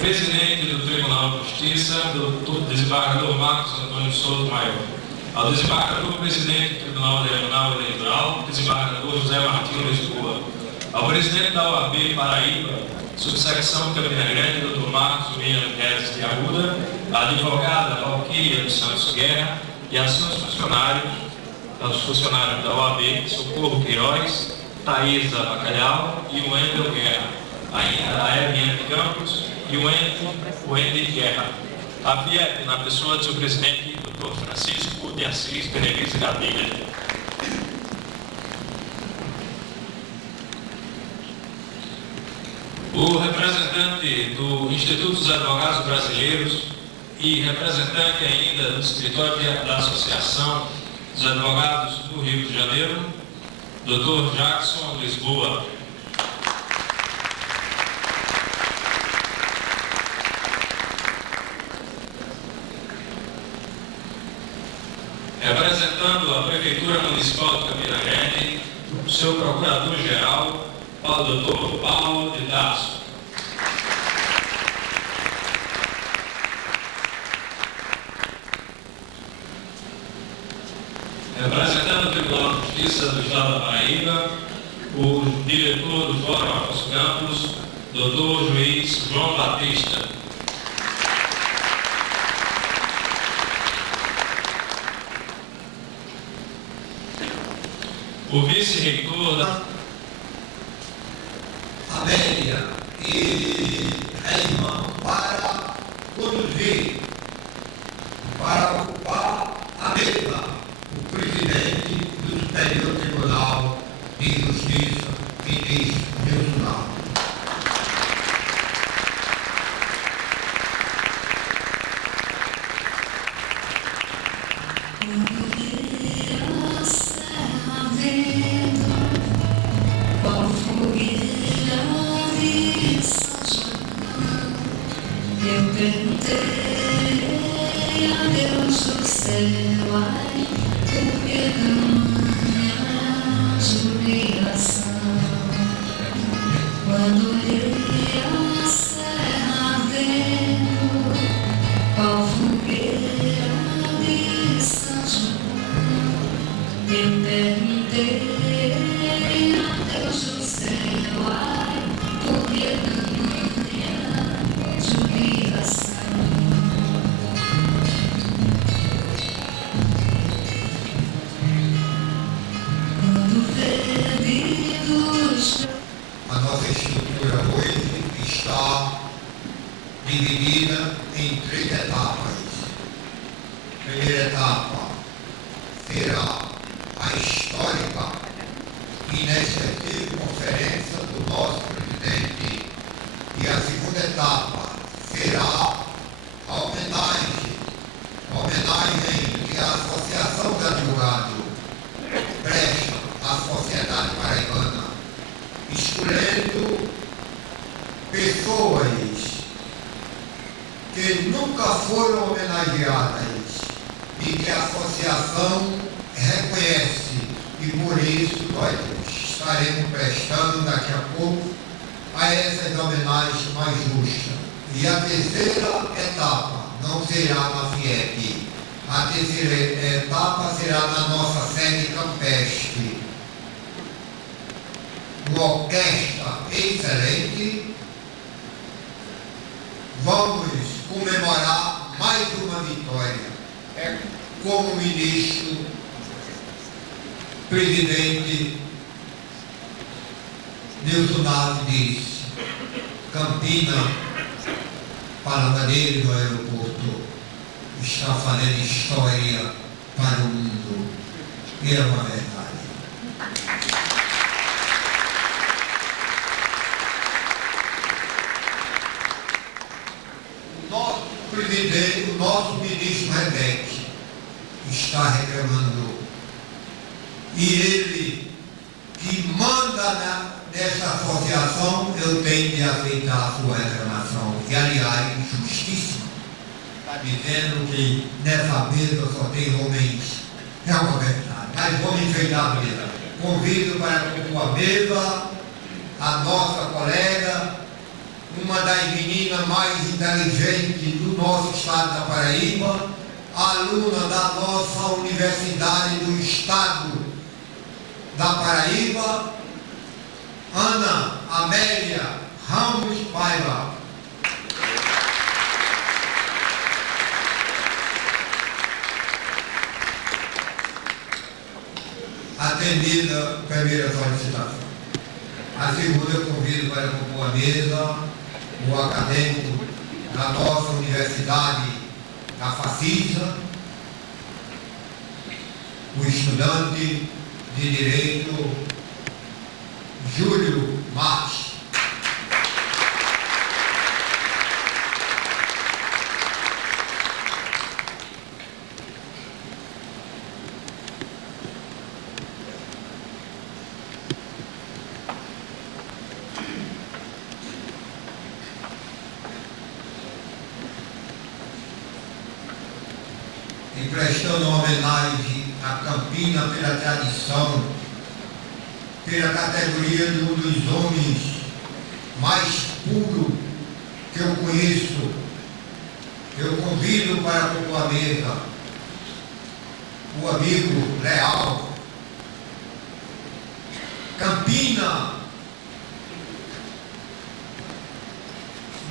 Presidente do Tribunal de Justiça, doutor desembargador Marcos Antônio Souza Maior. Ao desembargador presidente do Tribunal Regional Eleitoral, desembargador José Martins Lisboa. Ao presidente da OAB Paraíba, subsecção Campina Grande, doutor Marcos William Guedes de Arruda, a advogada Valquíria dos Santos Guerra e aos seus funcionários, aos funcionários da OAB, Socorro Queiroz, Thaísa Bacalhau e o Wendel Guerra, ainda a Eviane Campos e o Wendel Guerra. A FIEP, na pessoa do seu presidente, Dr. Francisco de Assis Benevides Gadelha. O representante do Instituto dos Advogados Brasileiros e representante ainda do escritório da Associação dos Advogados do Rio de Janeiro, Dr. Jackson Lisboa. Representando a Prefeitura Municipal de Campina Grande, o seu Procurador-Geral, Dr. Paulo de Tasso. Representando o Tribunal de Justiça do Estado da Paraíba, o diretor do Fórum Afonso Campos, Dr. Juiz João Batista. O vice-reitor da Amélia e Reimã para conduzir, para ocupar a mesa, o presidente do Superior Tribunal de Justiça, ministro Wilson. Eu perguntei a Deus do céu, ai, por que tamanha jubilação? Quando olhei a serra ardendo, qual fogueira de São João? Eu perguntei a Deus do céu, ai, por que tamanha jubilação? A nossa estrutura hoje está dividida em 3 etapas. A primeira etapa será a histórica e inesquecível conferência do nosso presidente. E a segunda etapa será a homenagem que a Associação dos Advogados presta à sociedade paraibana, escolhendo pessoas que nunca foram homenageadas e que a associação reconhece, e por isso nós estaremos prestando daqui a pouco a essas homenagens mais justas. E a terceira etapa não será na FIEP, a terceira etapa será na nossa sede campestre. Uma orquestra excelente. Vamos comemorar mais uma vitória. Como o ministro, presidente Nilson Naves disse, Campina, Paranagueiro do aeroporto, está fazendo história para o mundo. E é uma verdade. Nosso presidente, o nosso ministro Rebeque, está reclamando. E ele, que manda nessa associação, eu tenho de aceitar a sua reclamação. E, aliás, justíssimo. Está dizendo que nessa mesa só tem homens. É uma verdade. Mas vamos enfeitar a mesa. Convido para compor a mesa a nossa colega, uma das meninas mais inteligentes do nosso estado da Paraíba, aluna da nossa Universidade do Estado da Paraíba, Ana Amélia Ramos Paiva. Atendida a primeira solicitação. A segunda eu convido para compor a mesa o acadêmico da nossa Universidade da Facisa, o estudante de Direito Júlio Marques. Prestando uma homenagem a Campina pela tradição, pela categoria de um dos homens mais puros que eu conheço, eu convido para compor a mesa o amigo Leal. Campina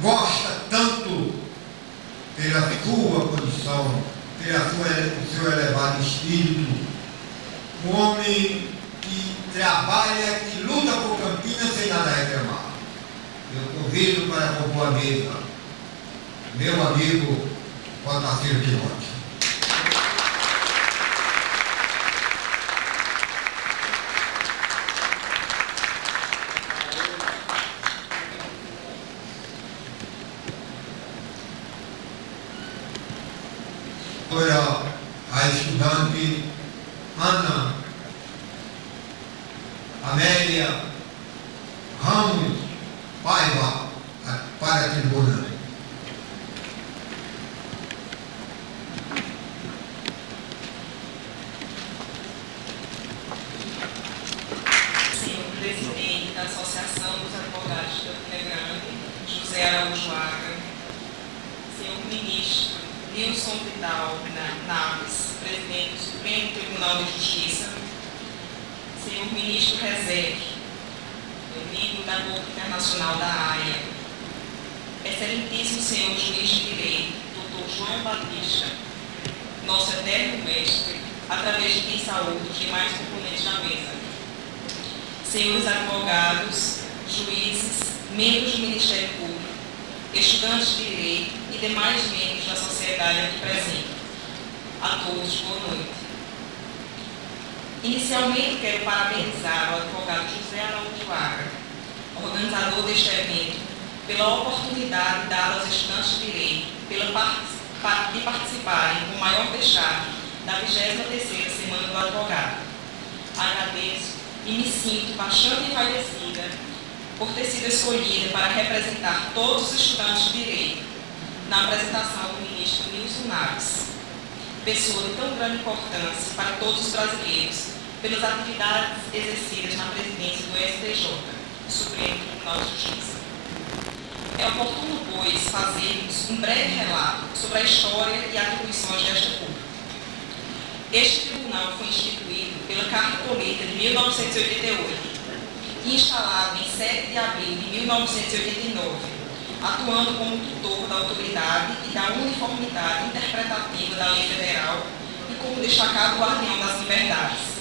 gosta tanto pela sua condição, pelo seu elevado espírito, um homem que trabalha, que luta por Campinas sem nada a reclamar. Eu convido para compor a mesa meu amigo Otacílio Timóteo. A estudante Ana Amélia Ramos Paiva para a tribuna. Senhor presidente da Associação dos Advogados de Campina Grande, José Araújo Agra, senhor ministro Nilson Vidal Naves, presidente do Supremo Tribunal de Justiça, senhor ministro Rezende, membro da Corte Internacional da Haia, excelentíssimo senhor juiz de direito, doutor João Batista, nosso eterno mestre, através de quem saúdo os demais componentes da mesa, senhores advogados, juízes, membros do Ministério Público, estudantes de direito e demais membros da sociedade aqui presente. A todos, boa noite. Inicialmente, quero parabenizar o advogado José Araújo Agra, organizador deste evento, pela oportunidade dada aos estudantes de direito de participarem com maior destaque da 23ª Semana do Advogado. Agradeço e me sinto bastante envaidecida por ter sido escolhida para representar todos os estudantes de direito na apresentação do ministro Nilson Naves, pessoa de tão grande importância para todos os brasileiros, pelas atividades exercidas na presidência do STJ, Supremo Tribunal de Justiça. É oportuno, pois, fazermos um breve relato sobre a história e atribuições desta Corte. Este tribunal foi instituído pela Carta Política de 1988 e instalado em 7 de abril de 1989, atuando como tutor da autoridade e da uniformidade interpretativa da lei federal e como destacado guardião das liberdades.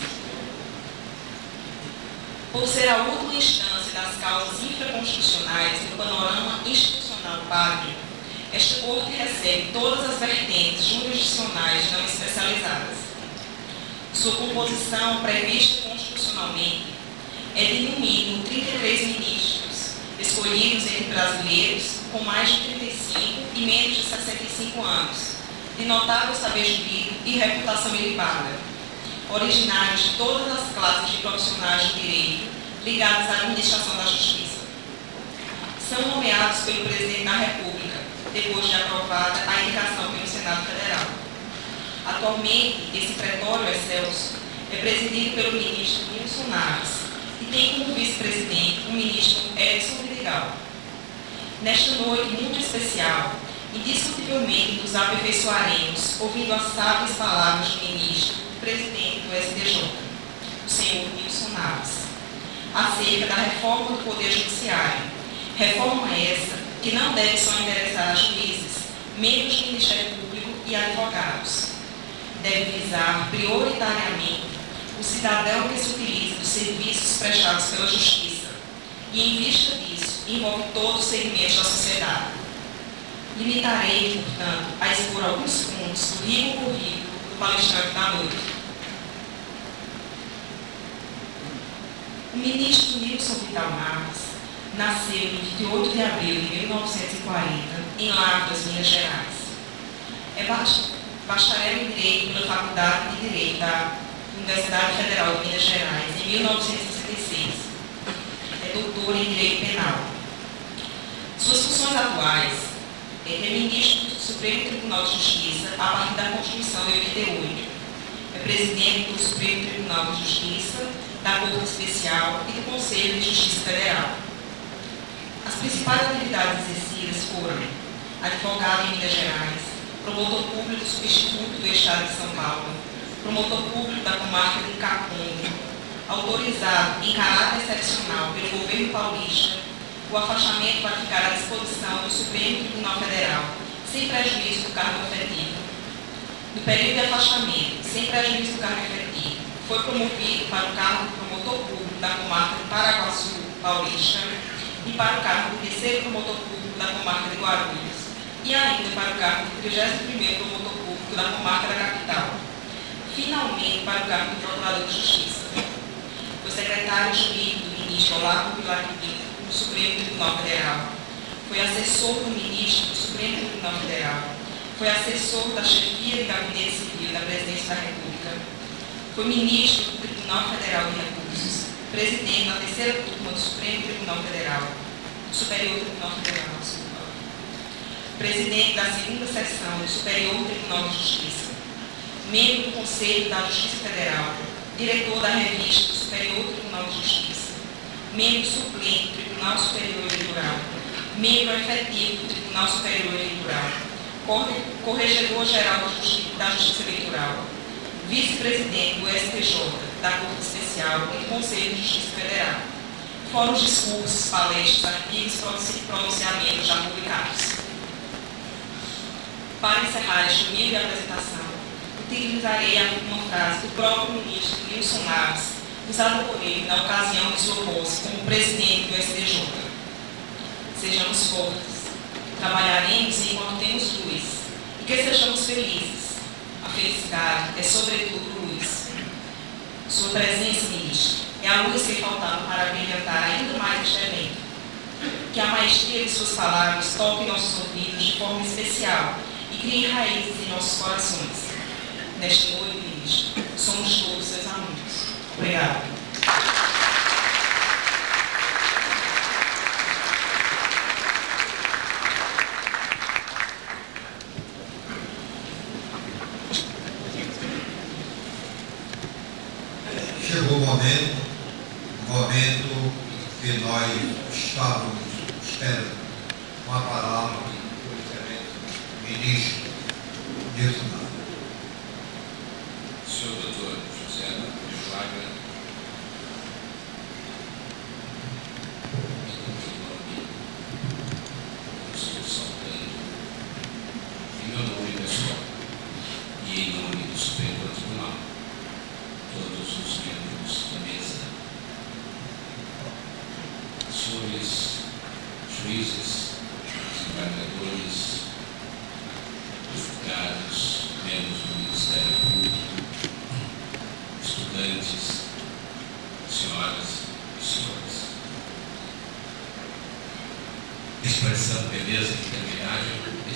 Por ser a última instância das causas infraconstitucionais no panorama institucional pátrio, esta Corte recebe todas as vertentes jurisdicionais não especializadas. Sua composição, prevista constitucionalmente, é de no mínimo 33 ministros, escolhidos entre brasileiros com mais de 35 45 e menos de 65 anos, de notável saber jurídico e reputação ilibada, originários de todas as classes de profissionais do direito ligados à administração da justiça. São nomeados pelo Presidente da República, depois de aprovada a indicação pelo Senado Federal. Atualmente, esse pretório excelso é presidido pelo ministro Nilson Naves e tem como vice-presidente o ministro Edson Vidigal. Nesta noite muito especial, indiscutivelmente nos aperfeiçoaremos ouvindo as sábias palavras do ministro, presidente do STJ, o senhor Nilson Naves, acerca da reforma do Poder Judiciário. Reforma essa que não deve só interessar a juízes, membros do Ministério Público e advogados. Deve visar prioritariamente o cidadão que se utiliza dos serviços prestados pela Justiça e, em vista disso, envolve todos os segmentos da sociedade. Limitarei, portanto, a expor alguns pontos do rico currículo do palestrante da noite. O ministro Nilson Vital Naves nasceu em 28 de abril de 1940, em Lavras, Minas Gerais. É bacharel em Direito pela Faculdade de Direito da Universidade Federal de Minas Gerais, em 1966. É doutor em Direito Penal. Suas funções atuais é ministro do Supremo Tribunal de Justiça a partir da Constituição de 88. É presidente do Supremo Tribunal de Justiça, da Corte Especial e do Conselho de Justiça Federal. As principais atividades exercidas foram advogado em Minas Gerais, promotor público substituto do Estado de São Paulo, promotor público da comarca de Caatinga, autorizado em caráter excepcional pelo governo paulista o afastamento para ficar à disposição do Supremo Tribunal Federal, sem prejuízo do cargo efetivo. No período de afastamento, sem prejuízo do cargo efetivo, foi promovido para o cargo de promotor público da comarca de Paraguaçu Paulista e para o cargo de terceiro promotor público da comarca de Guarulhos e ainda para o cargo de 31º promotor público da comarca da capital. Finalmente, para o cargo de Procurador de Justiça. Foi secretário jurídico do ministro Olavo Bilac Pinto, no Supremo Tribunal Federal. Foi assessor do ministro do Supremo Tribunal Federal. Foi assessor da chefia de Gabinete Civil da Presidência da República. Foi ministro do Tribunal Federal de Recursos, presidente da terceira turma do Supremo Tribunal Federal, Superior Tribunal Federal, presidente da segunda seção do Superior Tribunal de Justiça, membro do Conselho da Justiça Federal, diretor da revista do Superior Tribunal de Justiça, membro suplente do Tribunal Superior Eleitoral, membro efetivo do Tribunal Superior Eleitoral, corregedor-geral da Justiça Eleitoral, vice-presidente do STJ, da Corte Especial e do Conselho de Justiça Federal. Fora os discursos, palestras, artigos e pronunciamentos já publicados. Para encerrar esta humilde apresentação, utilizarei uma frase do próprio ministro Nilson Naves, usada por ele na ocasião de sua posse como presidente do STJ. Sejamos fortes, trabalharemos enquanto temos luz, e que sejamos felizes. A felicidade é, sobretudo, luz. Sua presença, ministro, é a luz que faltava para brilhantar ainda mais este evento. Que a maestria de suas palavras toque nossos ouvidos de forma especial e crie raízes em nossos corações. Nesta noite, ministro, somos todos seus alunos. Obrigado. Chegou o momento que nós estávamos esperando uma palavra do ministro Nilson Naves. Senhor Dr. José Matheus Wagner, em meu nome pessoal e em nome do Superior Tribunal, todos os membros da mesa, senhores juízes, desembargadores, advogados,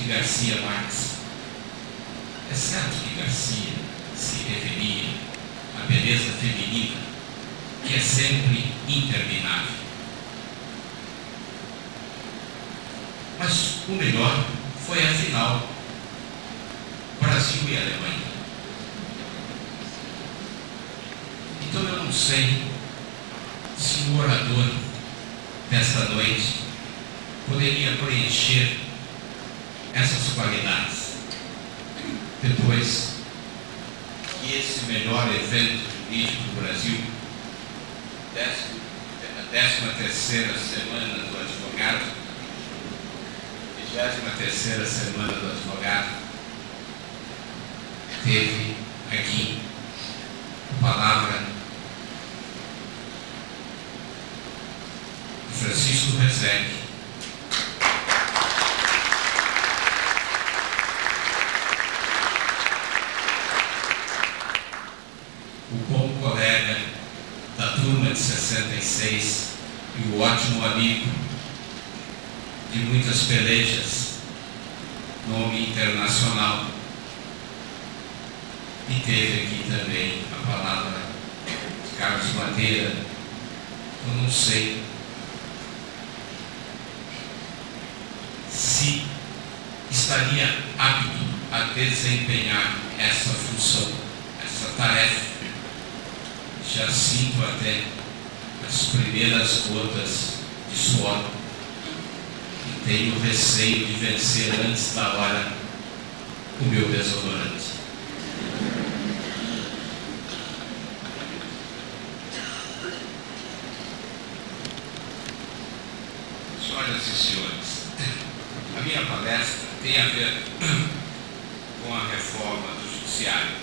Garcia Marques. É certo que Garcia se referia à beleza feminina, que é sempre interminável. Mas o melhor foi a final, Brasil e Alemanha. Então eu não sei se o orador desta noite poderia preencher essas qualidades depois que esse melhor evento jurídico do Brasil, a 13ª semana do advogado, 23ª semana do advogado, teve aqui a palavra de Francisco Rezende. O bom colega da turma de 66 e o ótimo amigo de muitas pelejas, nome internacional. E teve aqui também a palavra de Carlos Madeira. Eu não sei se estaria apto a desempenhar essa função, essa tarefa. Já sinto até as primeiras gotas de suor e tenho receio de vencer antes da hora o meu desodorante. Senhoras e senhores, a minha palestra tem a ver com a reforma do judiciário.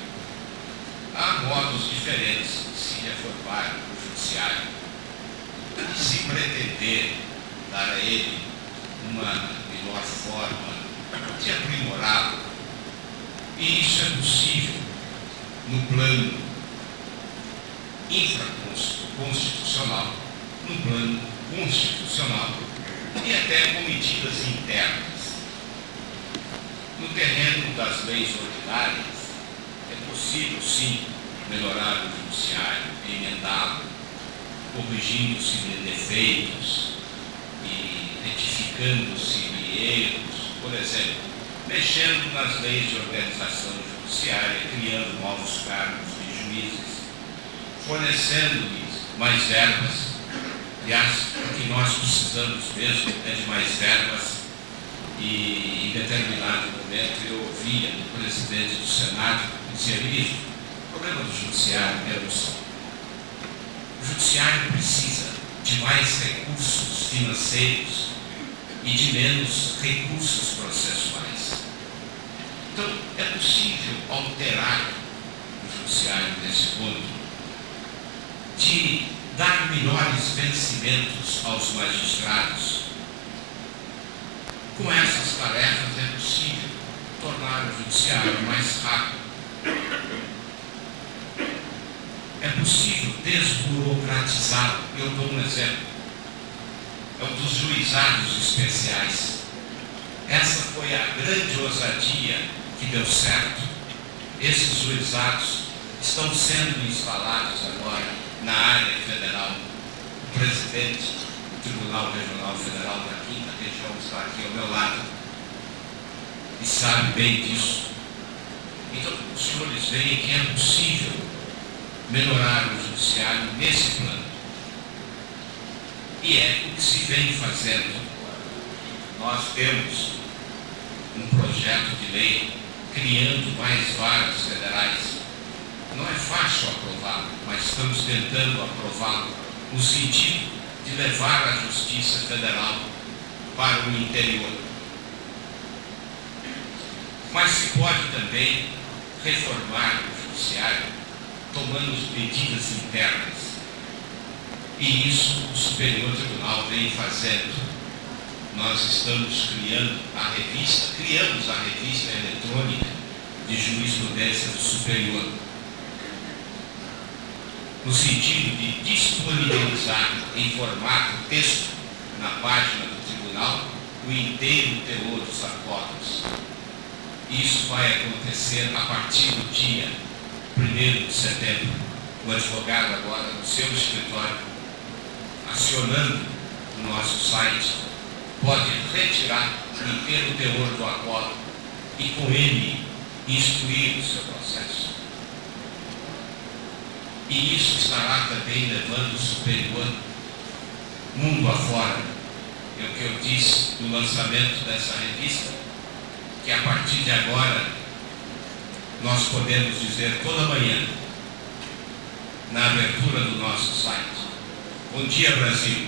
Há modos diferentes de se reformar o judiciário, de se pretender dar a ele uma melhor forma de aprimorá-lo. E isso é possível no plano infraconstitucional, no plano constitucional e até com medidas internas. No terreno das leis ordinárias, é possível, sim, melhorar o judiciário, emendá-lo, corrigindo-se de defeitos e retificando-se de erros, por exemplo, mexendo nas leis de organização judiciária, criando novos cargos de juízes, fornecendo-lhes mais verbas. Aliás, o que nós precisamos mesmo é de mais verbas. E em determinado momento eu ouvia do presidente do Senado dizer: ministro, o problema do judiciário é um só. O judiciário precisa de mais recursos financeiros e de menos recursos processuais. Então, é possível alterar o judiciário nesse ponto, de dar melhores vencimentos aos magistrados. Com essas tarefas é possível tornar o judiciário mais rápido. É possível desburocratizá-lo. Eu dou um exemplo. É o dos juizados especiais. Essa foi a grande ousadia que deu certo. Esses juizados estão sendo instalados agora na área federal. O presidente do Tribunal Regional Federal da Quinta Região está aqui ao meu lado e sabe bem disso. Então, os senhores veem que é possível melhorar o judiciário nesse plano. E é o que se vem fazendo. Nós temos um projeto de lei criando mais varas federais. Não é fácil aprová-lo, mas estamos tentando aprová-lo no sentido de levar a Justiça Federal para o interior. Mas se pode também reformar o judiciário tomando medidas internas. E isso o Superior Tribunal vem fazendo. Nós estamos criamos a revista eletrônica de jurisprudência do Superior, no sentido de disponibilizar em formato texto na página do Tribunal o inteiro teor dos acordos. Isso vai acontecer a partir do dia 1º de setembro. O advogado agora no seu escritório, acionando o nosso site, pode retirar o inteiro teor do acordo e com ele instruir o seu processo. E isso estará também levando o superior mundo afora. É o que eu disse no lançamento dessa revista, que a partir de agora nós podemos dizer toda manhã, na abertura do nosso site: bom dia, Brasil,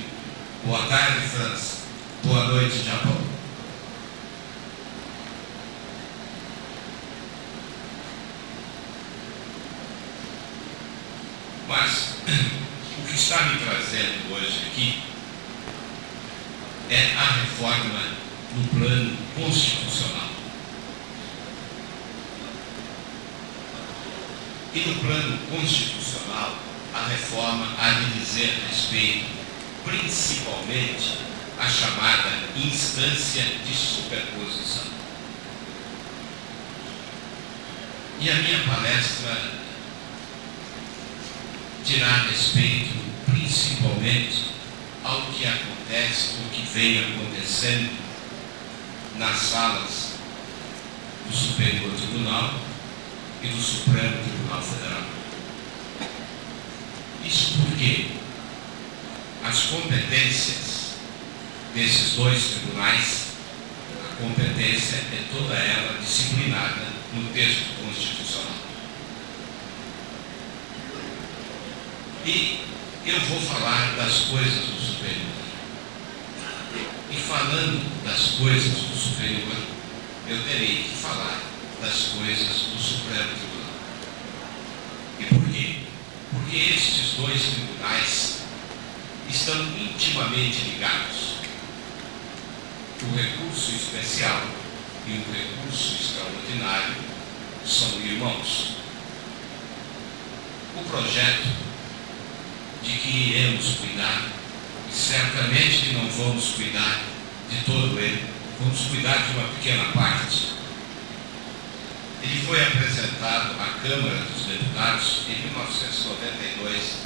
boa tarde, França, boa noite, Japão. Mas o que está me trazendo hoje aqui é a reforma no plano constitucional. E no plano constitucional, a reforma há de dizer respeito principalmente à chamada instância de superposição. E a minha palestra dirá respeito principalmente ao que acontece, o que vem acontecendo nas salas do Superior Tribunal e do Supremo Tribunal Federal. Isso porque as competências desses dois tribunais, a competência é toda ela disciplinada no texto constitucional. E eu vou falar das coisas do superior. E falando das coisas do superior, eu terei que falar das coisas do Supremo Tribunal. E por quê? Porque estes dois tribunais estão intimamente ligados. O recurso especial e o recurso extraordinário são irmãos. O projeto de que iremos cuidar, e certamente que não vamos cuidar de todo ele, vamos cuidar de uma pequena parte. Ele foi apresentado à Câmara dos Deputados em 1992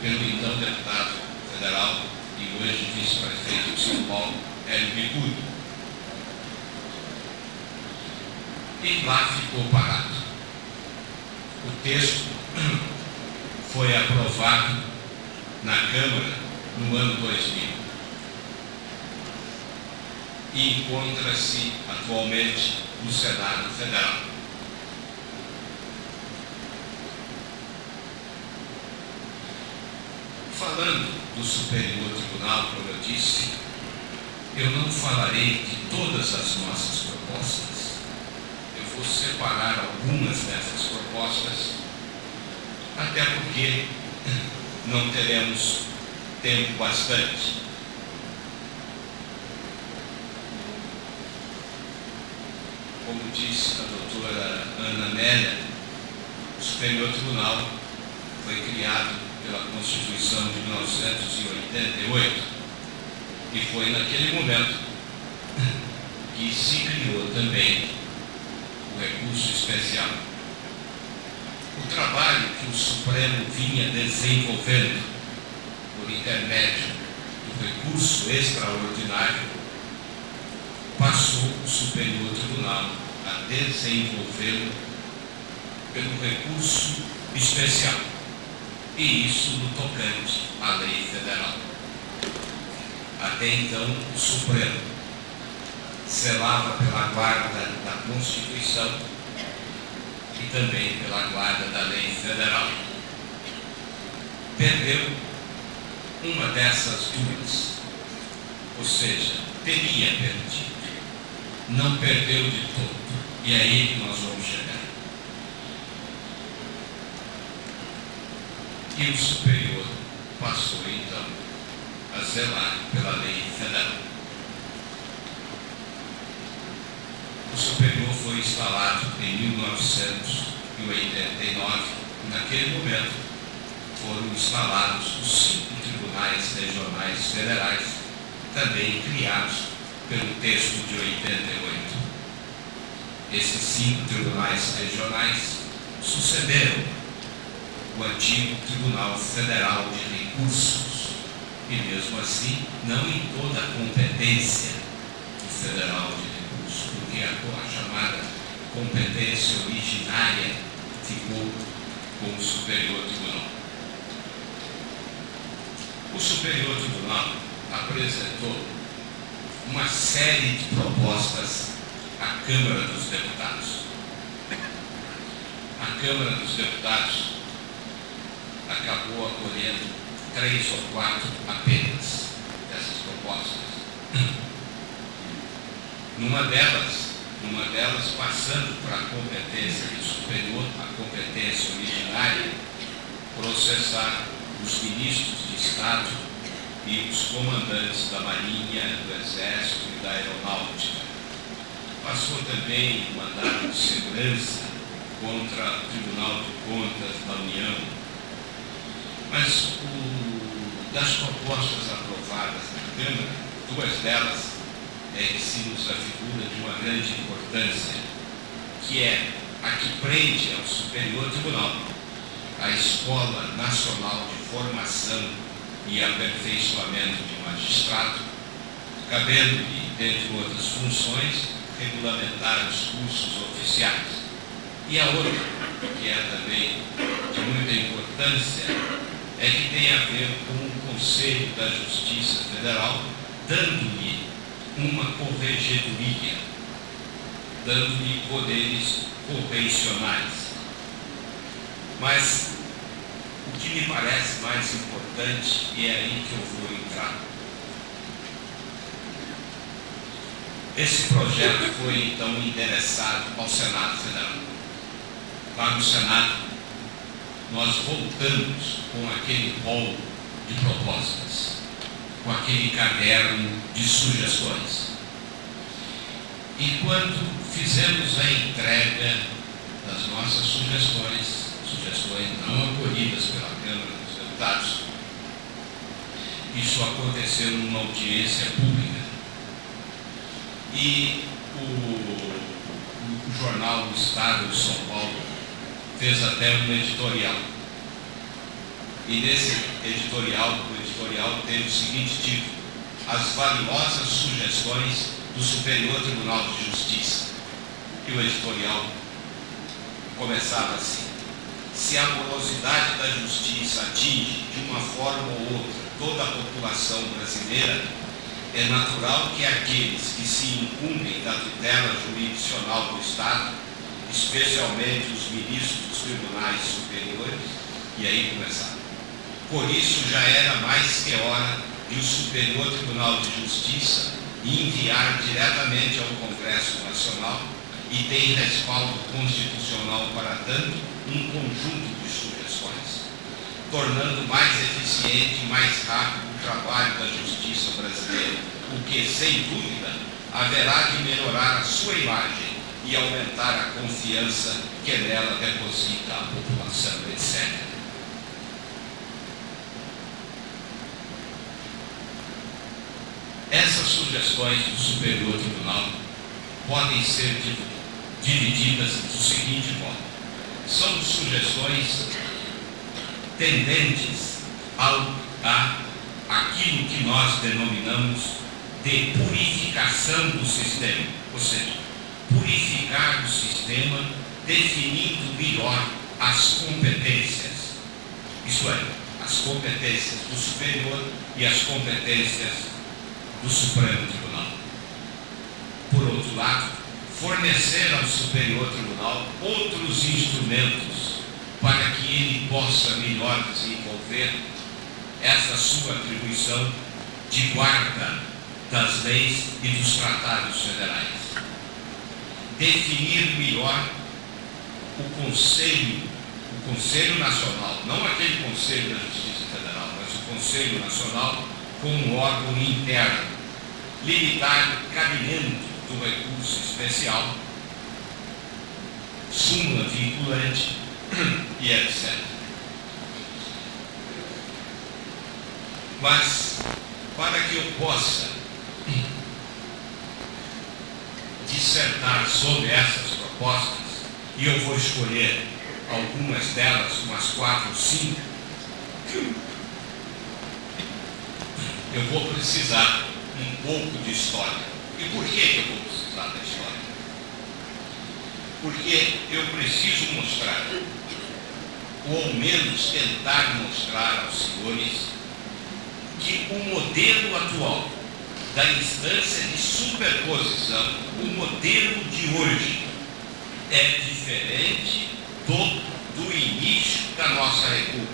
pelo então deputado federal e hoje vice-prefeito de São Paulo, Hélio Bicudo. E lá ficou parado. O texto foi aprovado na Câmara no ano 2000 e encontra-se atualmente no Senado Federal. Falando do Superior Tribunal, como eu disse, eu não falarei de todas as nossas propostas. Eu vou separar algumas dessas propostas, até porque não teremos tempo bastante. Como disse a doutora Ana Amélia, o Superior Tribunal foi criado pela Constituição de 1988 e foi naquele momento que se criou também o recurso especial. O trabalho que o Supremo vinha desenvolvendo por intermédio do recurso extraordinário passou o Superior Tribunal a desenvolvê-lo pelo recurso especial, e isso no tocante à lei federal. Até então, o Supremo zelava pela guarda da Constituição e também pela guarda da lei federal. Perdeu uma dessas duas, ou seja, teria perdido. Não perdeu de todo. E é aí que nós vamos chegar. E o superior passou, então, a zelar pela lei federal. O superior foi instalado em 1989 e, naquele momento, foram instalados os 5 tribunais regionais federais, também criados pelo texto de 88. Esses 5 tribunais regionais sucederam o antigo Tribunal Federal de Recursos, e mesmo assim não em toda a competência do Federal de Recursos, porque a chamada competência originária ficou com o Superior Tribunal. O Superior Tribunal apresentou uma série de propostas à Câmara dos Deputados. A Câmara dos Deputados acabou acolhendo 3 ou 4 apenas dessas propostas. Numa delas passando para a competência superior, a competência originária, processar os ministros de Estado e os comandantes da Marinha, do Exército e da Aeronáutica. Passou também o mandado de segurança contra o Tribunal de Contas da União. Mas das propostas aprovadas na Câmara, 2 delas que se nos afigura de uma grande importância, que é a que prende ao Superior Tribunal a Escola Nacional de Formação e Aperfeiçoamento de Magistrado, cabendo-lhe, dentre outras funções, regulamentar os cursos oficiais. E a outra, que é também de muita importância, é que tem a ver com o Conselho da Justiça Federal, dando-lhe uma corregedoria, dando-lhe poderes correicionais. Mas o que me parece mais importante, e é aí que eu vou entrar, esse projeto foi então endereçado ao Senado Federal. Lá no Senado, nós voltamos com aquele rol de propostas, com aquele caderno de sugestões. E quando fizemos a entrega das nossas sugestões não acolhidas pela Câmara dos Deputados, isso aconteceu numa audiência pública. E o jornal do Estado de São Paulo fez até um editorial. E nesse editorial, o editorial teve o seguinte título: As valiosas sugestões do Superior Tribunal de Justiça. E o editorial começava assim: se a morosidade da justiça atinge de uma forma ou outra toda a população brasileira, é natural que aqueles que se incumbem da tutela jurisdicional do Estado, especialmente os ministros dos tribunais superiores, e aí começaram. Por isso já era mais que hora de o Superior Tribunal de Justiça enviar diretamente ao Congresso Nacional, e tem respaldo constitucional para tanto, um conjunto de sugestões, tornando mais eficiente e mais rápido o trabalho da justiça brasileira, o que, sem dúvida, haverá de melhorar a sua imagem e aumentar a confiança que nela deposita a população, etc. Essas sugestões do Superior Tribunal podem ser divididas do seguinte modo: são sugestões tendentes àquilo que nós denominamos de purificação do sistema, ou seja, purificar o sistema definindo melhor as competências, isto é, as competências do superior e as competências do Supremo Tribunal. Por outro lado, fornecer ao Superior Tribunal outros instrumentos para que ele possa melhor desenvolver essa sua atribuição de guarda das leis e dos tratados federais. Definir melhor o Conselho Nacional, não aquele Conselho da Justiça Federal, mas o Conselho Nacional como um órgão interno, limitar o cabimento do recurso especial, súmula vinculante e etc. Mas, para que eu possa dissertar sobre essas propostas, e eu vou escolher algumas delas, umas 4 ou 5, eu vou precisar um pouco de história. E por que eu vou precisar da história? Porque eu preciso mostrar, ou ao menos tentar mostrar aos senhores, que o modelo atual da instância de superposição, o modelo de hoje, é diferente do início da nossa República.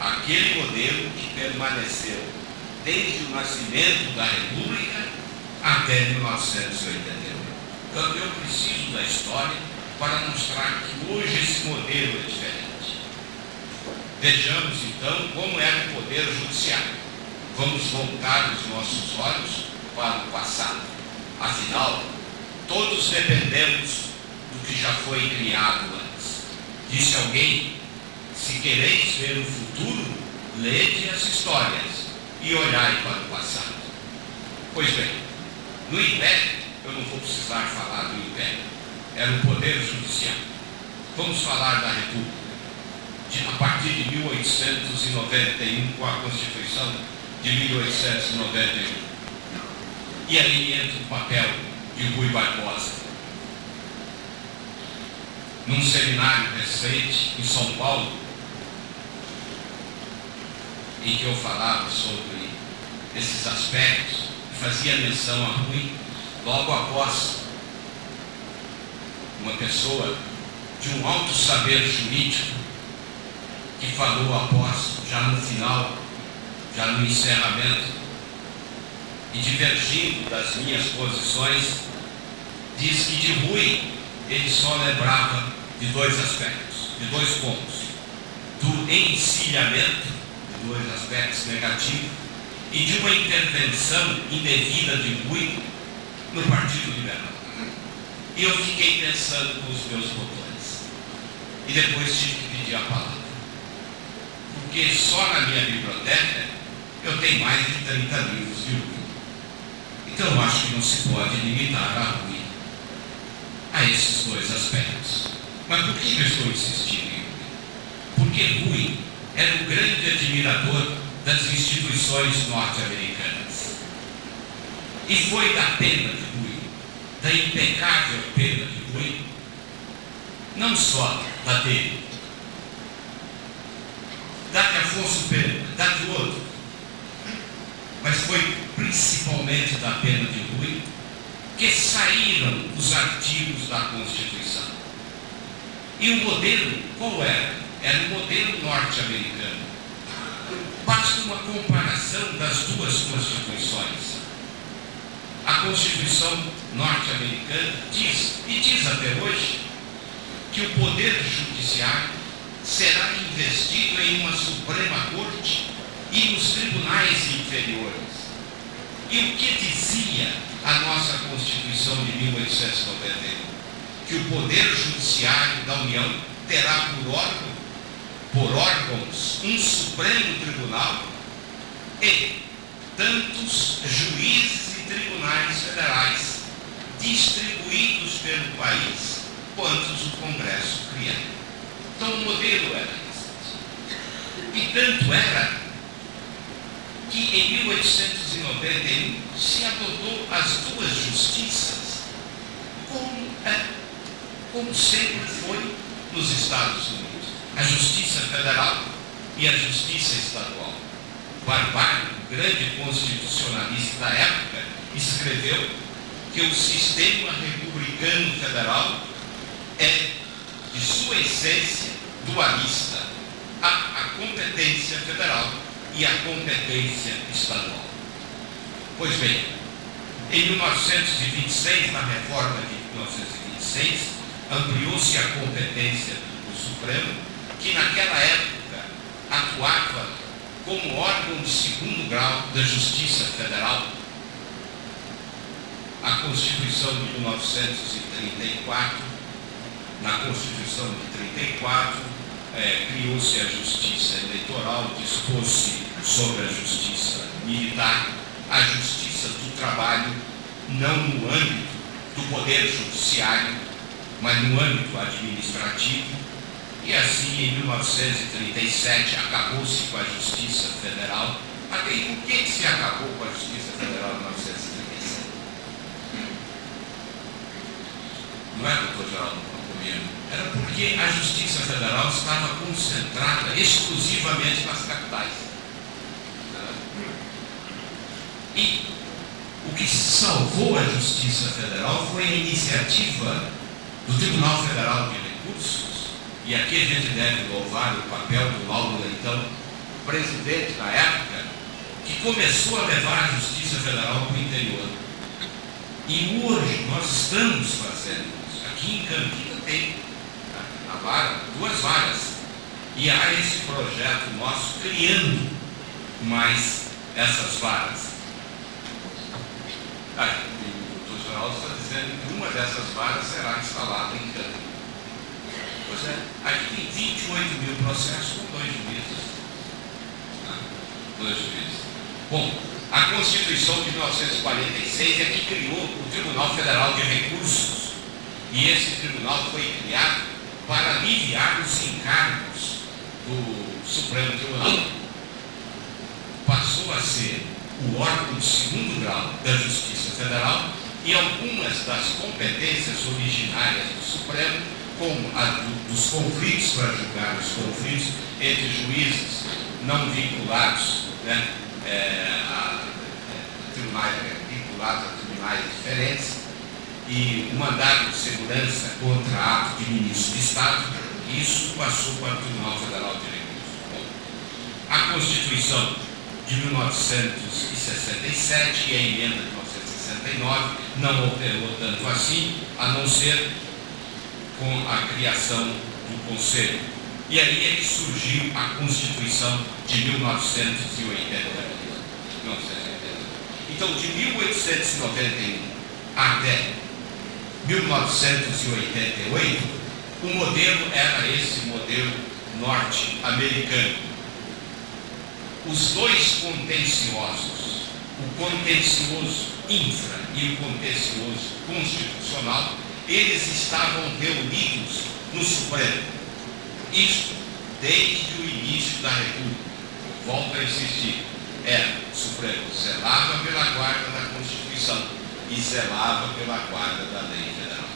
Aquele modelo que permaneceu desde o nascimento da República até 1988. Então eu preciso da história para mostrar que hoje esse modelo é diferente. Vejamos então como era o poder judiciário. Vamos voltar os nossos olhos para o passado. Afinal, todos dependemos do que já foi criado antes. Disse alguém: se quereis ver o futuro, lede as histórias e olhai para o passado. Pois bem, no Império, eu não vou precisar falar do Império, era o poder judiciário. Vamos falar da República. A partir de 1891, com a Constituição de 1891. E aí entra o papel de Rui Barbosa. Num seminário recente em São Paulo, em que eu falava sobre esses aspectos, fazia menção a Rui, logo após uma pessoa de um alto saber jurídico, que falou após, já no final, já no encerramento, e divergindo das minhas posições, diz que de Rui ele só lembrava de 2 aspectos, de 2 pontos: do encilhamento, de 2 aspectos negativos, e de uma intervenção indevida de Rui no Partido Liberal. E eu fiquei pensando com os meus botões, e depois tive que pedir a palavra, porque só na minha biblioteca eu tenho mais de 30 livros de Rui. Então eu acho que não se pode limitar a Rui a esses 2 aspectos. Mas por que eu estou insistindo em Rui? Porque Rui era o grande admirador das instituições norte-americanas. E foi da pena de Rui, da impecável pena de Rui, não só da dele, da de Afonso Pena, da de outro, mas foi principalmente da pena de Rui que saíram os artigos da Constituição. E o modelo qual era? Era o modelo norte-americano. Basta uma comparação das 2 constituições. A Constituição norte-americana diz, e diz até hoje, que o poder judiciário será investido em uma Suprema Corte e nos tribunais inferiores. E o que dizia a nossa Constituição de 1891? Que o Poder Judiciário da União terá por órgãos um Supremo Tribunal e tantos juízes e tribunais federais distribuídos pelo país quantos o Congresso criar. Então o modelo era esse. E tanto era que em 1891 se adotou as 2 justiças como sempre foi nos Estados Unidos. A Justiça Federal e a Justiça Estadual. Barbário, o grande constitucionalista da época, escreveu que o sistema republicano federal é, de sua essência, dualista. Há a competência federal e a competência estadual. Pois bem, em 1926, na reforma de 1926, ampliou-se a competência do Supremo, que naquela época atuava como órgão de 2º grau da Justiça Federal. A Constituição de 1934, na Constituição de 34, criou-se a Justiça Eleitoral, dispôs-se sobre a Justiça Militar a justiça do trabalho, não no âmbito do poder judiciário, mas no âmbito administrativo. E assim, em 1937, acabou-se com a Justiça Federal. Até aí, por que se acabou com a Justiça Federal em 1937? Não é, doutor Geraldo Comino? Era porque a Justiça Federal estava concentrada exclusivamente nas capitais. E o que salvou a Justiça Federal foi a iniciativa do Tribunal Federal de Recursos. E aqui a gente deve louvar o papel do Lauro Leitão, presidente na época, que começou a levar a Justiça Federal para o interior. E hoje nós estamos fazendo isso. Aqui em Campinas tem a vara, 2 varas. E há esse projeto nosso criando mais essas varas. O doutor Geraldo está dizendo que uma dessas varas será instalada em Campinas. Pois é, aqui tem 28 mil processos com 2 juízes. 2 juízes. Bom, a Constituição de 1946 é que criou o Tribunal Federal de Recursos. E esse tribunal foi criado para aliviar os encargos do Supremo Tribunal. Passou a ser o órgão de 2º grau da Justiça Federal e algumas das competências originárias do Supremo, como a dos conflitos, para julgar os conflitos entre juízes não vinculados, né, vinculados a tribunais diferentes, e o mandado de segurança contra ato de ministro de Estado, isso passou para o Tribunal Federal de Recursos. Bom, a Constituição de 1967 e a emenda de 1969 não alterou tanto assim, a não ser com a criação do Conselho. E aí é que surgiu a Constituição de 1988. Então, de 1891 até 1988, o modelo era esse modelo norte-americano. Os 2 contenciosos, o contencioso infra e o contencioso constitucional, eles estavam reunidos no Supremo. Isso desde o início da República. Volto a insistir. O Supremo zelava pela guarda da Constituição e zelava pela guarda da Lei Federal.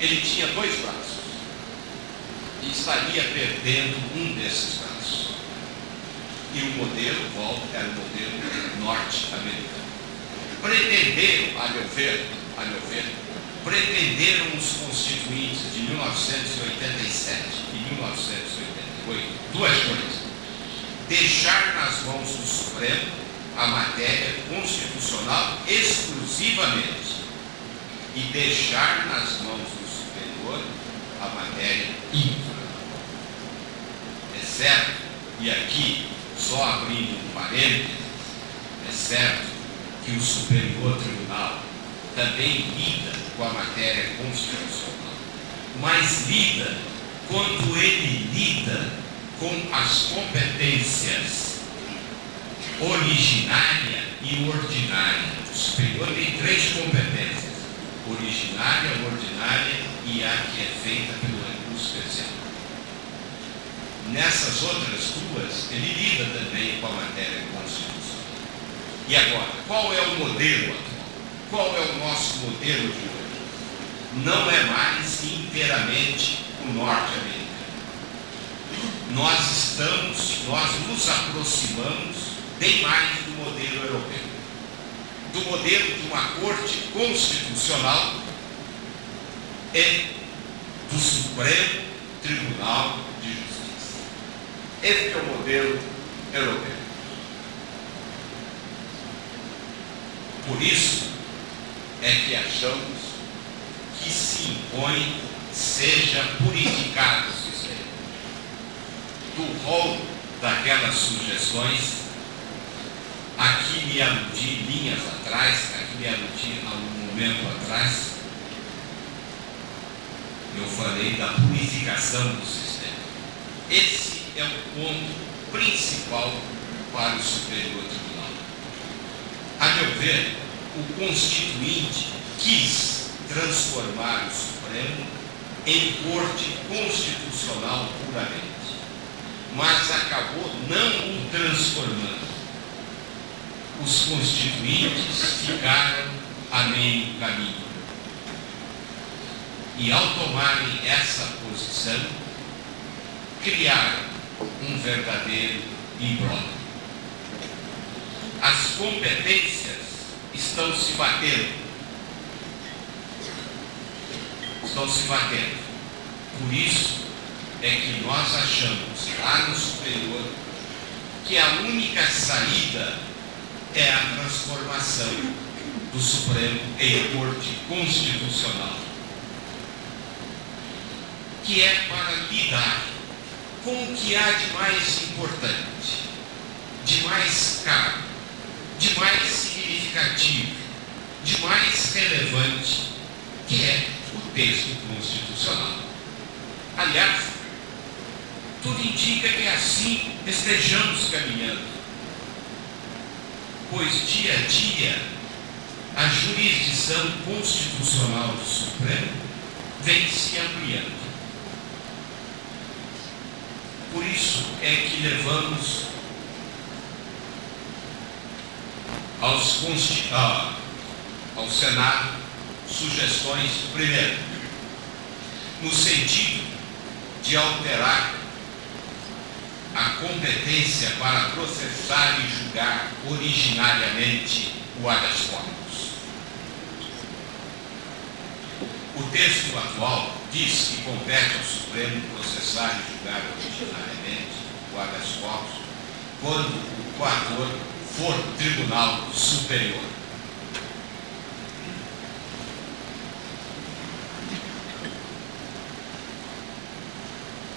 Ele tinha 2 braços e estaria perdendo um desses braços. E o modelo, era o modelo norte-americano. Pretenderam, a meu ver, pretenderam os constituintes de 1987 e 1988 2 coisas: deixar nas mãos do Supremo a matéria constitucional exclusivamente e deixar nas mãos do Superior a matéria infra. É certo, e aqui, só abrindo um parênteses, é certo que o Superior Tribunal também lida com a matéria constitucional, mas lida quando ele lida com as competências originária e ordinária. O superior tem 3 competências: originária, ordinária e a que é feita pelo recurso especial. Nessas outras 2, ele lida também com a matéria constitucional. E agora, qual é o modelo atual? Qual é o nosso modelo de hoje? Não é mais inteiramente o norte-americano. Nós nos aproximamos bem mais do modelo europeu, do modelo de uma corte constitucional e do Supremo Tribunal de Justiça. Esse é o modelo europeu. Por isso é que achamos que se impõe seja purificado o sistema. Do rol daquelas sugestões, aqui me aludi linhas atrás, aqui me aludi há um momento atrás, eu falei da purificação do sistema. Esse é o ponto principal para o Superior Tribunal. A meu ver, o Constituinte quis transformar o Supremo em corte constitucional puramente, mas acabou não o transformando. Os constituintes ficaram a meio caminho. E ao tomarem essa posição, criaram um verdadeiro imbróglio. As competências estão se batendo. Por isso é que nós achamos lá no superior que a única saída é a transformação do Supremo em corte constitucional, que é para lidar com o que há de mais importante, de mais caro, de mais significativo, de mais relevante, que é o texto constitucional. Aliás, tudo indica que assim estejamos caminhando, pois dia a dia a jurisdição constitucional do Supremo vem se ampliando. Por isso é que levamos ao Senado sugestões, primeiro, no sentido de alterar a competência para processar e julgar originariamente o habeas corpus. O texto atual diz que compete ao Supremo processar e julgar originariamente o habeas corpus quando o coator for Tribunal Superior.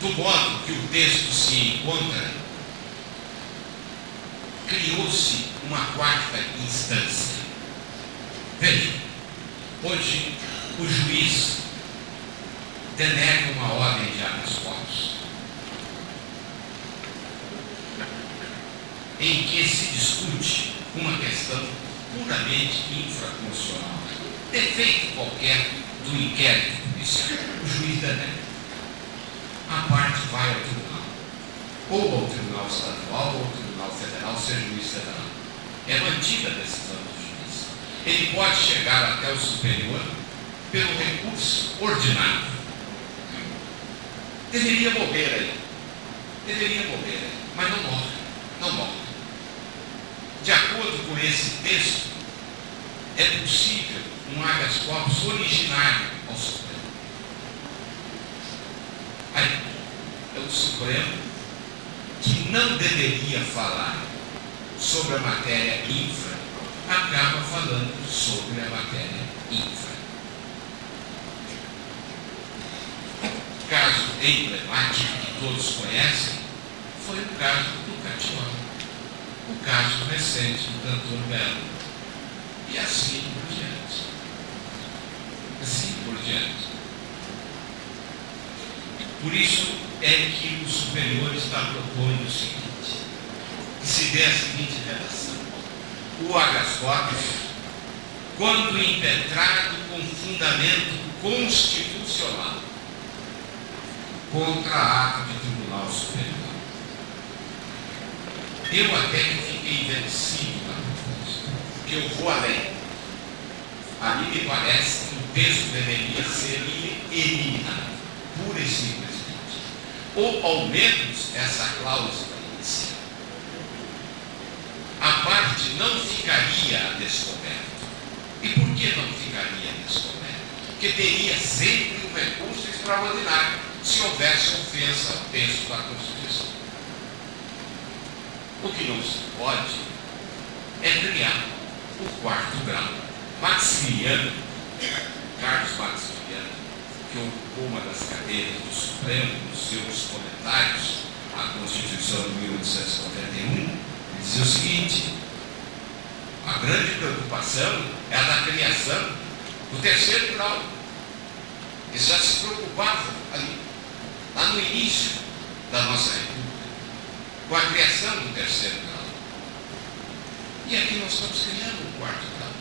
Do modo que o texto se encontra, criou-se uma quarta instância. Veja, hoje o juiz denega uma ordem de habeas corpus, em que se discute uma questão puramente infraconstitucional, defeito qualquer do inquérito policial. O juiz denega. A parte vai ao tribunal, ou ao Tribunal Estadual ou ao Tribunal Federal, ser juiz federal. É mantida a decisão do juiz. Ele pode chegar até o superior pelo recurso ordinário. Deveria morrer aí, mas não morre. De acordo com esse texto, é possível um habeas corpus originário ao Supremo. Aí, é o Supremo que não deveria falar sobre a matéria infra, acaba falando sobre a matéria infra. O caso emblemático que todos conhecem foi o caso do Catione, o caso recente do cantor Belo, e assim por diante. Por isso é que o superior está propondo o seguinte, que se dê a seguinte redação: o habeas corpus, quando impetrado com fundamento constitucional contra ato de Tribunal Superior. Eu até que fiquei vencido na proposta, porque eu vou além. A mim me parece que o texto deveria ser eliminado, pura e simplesmente. Ou ao menos essa cláusula inicial. A parte não ficaria a descoberto. E por que não ficaria a descoberto? Porque teria sempre um recurso extraordinário se houvesse ofensa ao texto da Constituição. O que não se pode é criar o quarto grau. Maximiliano, Carlos Maximiliano, que ocupou uma das cadeiras do Supremo, nos seus comentários à Constituição de 1891, dizia o seguinte: a grande preocupação é a da criação do terceiro grau. Eles já se preocupavam ali, lá no início da nossa República, com a criação do terceiro grau. E aqui nós estamos criando um quarto grau.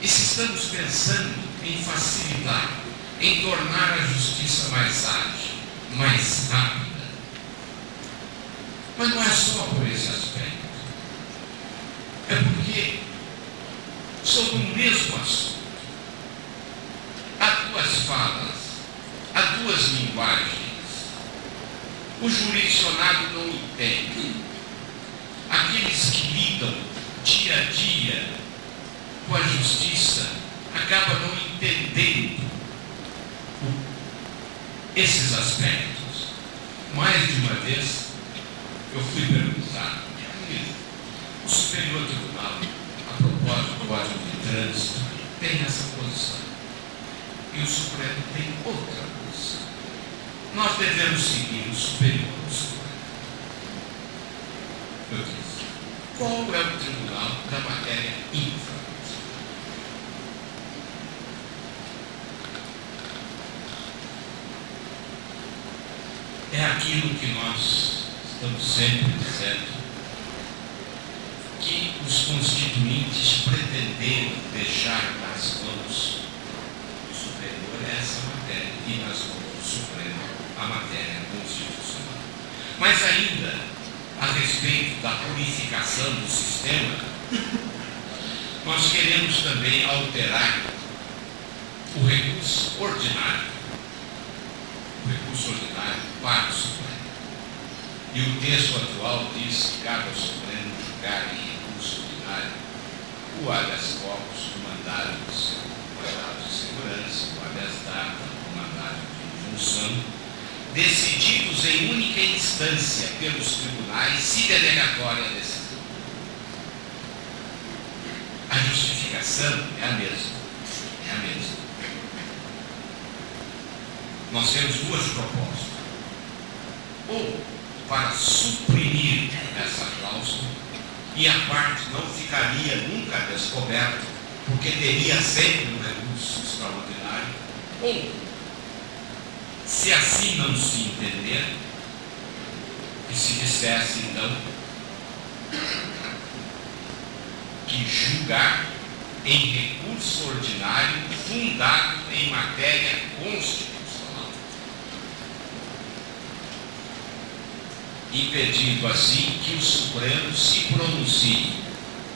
E se estamos pensando em facilitar, em tornar a justiça mais ágil, mais rápida, mas não é só por esse aspecto. É porque sobre o mesmo assunto há duas falas, há duas linguagens. O jurisdicionado não entende. Aqueles que lidam dia a dia com a justiça acabam não entendendo esses aspectos. Mais de uma vez eu fui perguntado: o Superior Tribunal, a propósito do Código de Trânsito, tem essa posição e o Supremo tem outra posição. Nós devemos seguir o Superior do Supremo. Eu disse: qual é o tribunal da matéria infra? É aquilo que nós estamos sempre dizendo, que os constituintes pretenderam deixar nas mãos do Superior essa matéria e nas mãos do Supremo a matéria constitucional. Mas ainda, a respeito da purificação do sistema, nós queremos também alterar o recurso ordinário. O recurso ordinário para o Supremo. E o texto atual diz que cabe ao Supremo julgar em recurso ordinário o habeas corpus, o mandado de segurança, o habeas data, o mandado de injunção, decididos em única instância pelos tribunais, se denegatória a decisão. A justificação é a mesma. É a mesma. Nós temos duas propostas. Ou para suprimir essa cláusula, e a parte não ficaria nunca descoberta, porque teria sempre um recurso extraordinário, ou, se assim não se entender, que se dissesse então que julgar em recurso ordinário fundado em matéria constitucional, impedindo assim que o Supremo se pronuncie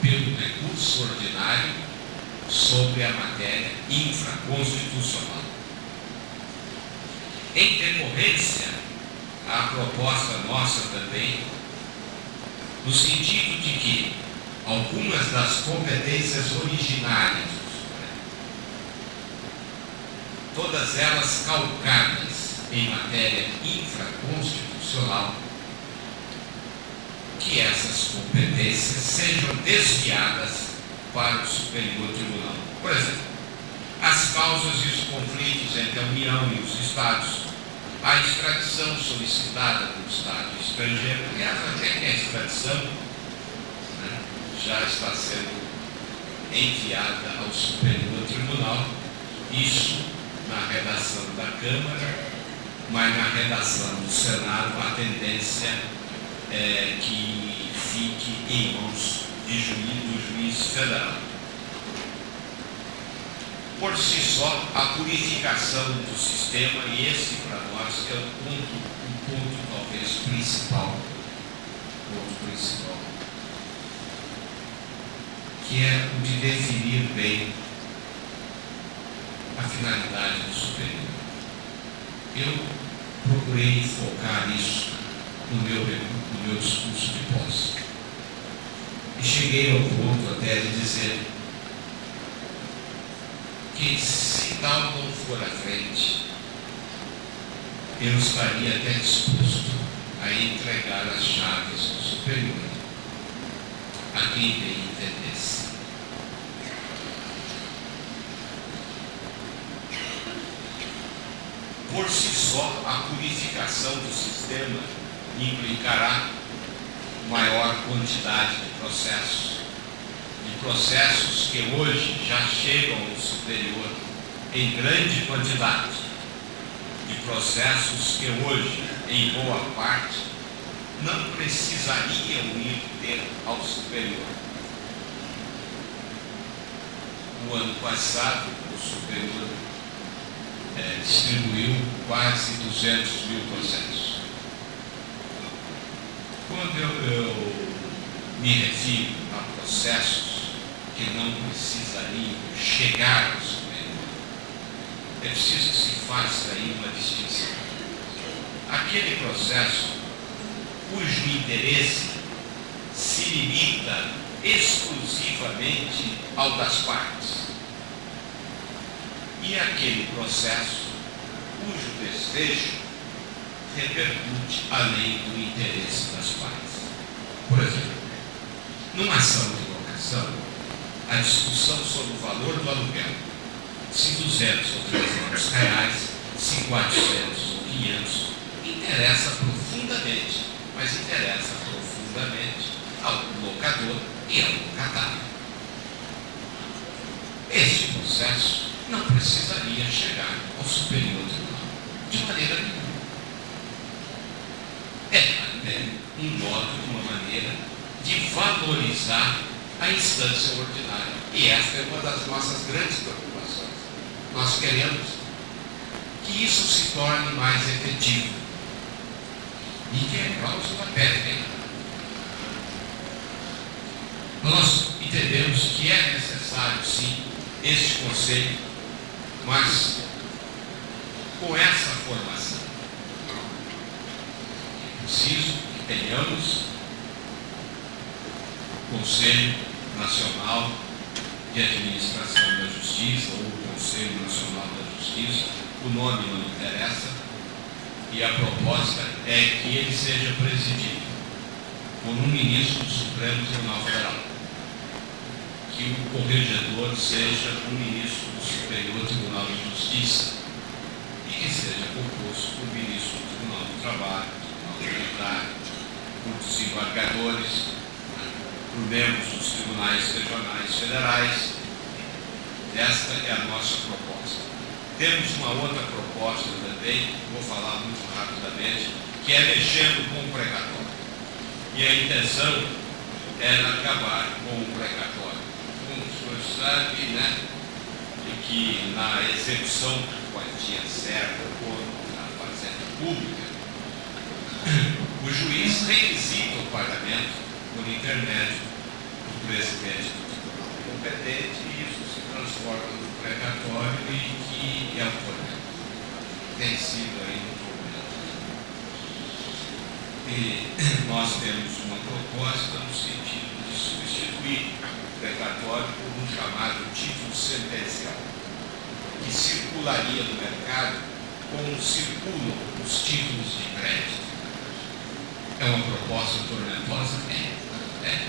pelo recurso ordinário sobre a matéria infraconstitucional. Em decorrência, a proposta nossa também, no sentido de que algumas das competências originárias do Supremo, todas elas calcadas em matéria infraconstitucional, que essas competências sejam desviadas para o Superior Tribunal. Por exemplo, as causas e os conflitos entre a União e os Estados, a extradição solicitada pelo Estado estrangeiro, aliás, até que a extradição já está sendo enviada ao Superior Tribunal, isso na redação da Câmara, mas na redação do Senado a tendência é que fique em mãos do juiz federal. Por si só, a purificação do sistema, e esse para nós é o ponto talvez principal, que é o de definir bem a finalidade do Superior. Eu procurei focar isso no meu discurso de posse. E cheguei ao ponto até de dizer que, se tal não for à frente, eu estaria até disposto a entregar as chaves do Superior a quem bem entendesse. Por si só, a purificação do sistema implicará maior quantidade de processos que hoje já chegam ao Superior em grande quantidade, de processos que hoje, em boa parte, não precisariam ir ter ao superior. No ano passado, o superior distribuiu quase 200 mil processos. Quando eu me refiro a processos que não precisariam chegar ao superior, é preciso que se faça aí uma distinção. Aquele processo cujo interesse se limita exclusivamente ao das partes, e aquele processo cujo desfecho repercute além do interesse das partes. Por exemplo, numa ação de locação, a discussão sobre o valor do aluguel, se 200 ou 300 reais, se 400 ou 500, interessa profundamente, mas interessa profundamente ao locador e ao locatário. Este processo não precisaria chegar ao Superior Tribunal, de maneira nenhuma. É até um modo, uma maneira de valorizar a instância ordinária. E esta é uma das nossas grandes preocupações. Nós queremos que isso se torne mais efetivo e que a cláusula pede. Nós entendemos que é necessário, sim, este conselho, mas com essa formação é preciso que tenhamos o Conselho Nacional de Administração da Justiça ou o Conselho Nacional da Justiça, o nome não interessa, e a proposta é que ele seja presidido por um ministro do Supremo Tribunal Federal, que o corregedor seja um ministro do Superior Tribunal de Justiça e que seja composto por ministro do Tribunal do Trabalho, do Tribunal Militar, por desembargadores, por membros dos tribunais regionais federais. Esta é a nossa proposta. Temos uma outra proposta também, vou falar muito rapidamente, que é mexendo com o precatório. E a intenção era acabar com o precatório. Como o senhor sabe, né, que na execução de quantia certa ou na fazenda pública, o juiz requisita o pagamento por intermédio do presidente do tribunal competente, e isso se transforma no precatório e que é o problema. Tem sido aí um problema. E nós temos uma proposta no sentido de substituir o precatório por um chamado título sentencial, que circularia no mercado como circulam os títulos de crédito. É uma proposta tormentosa? É.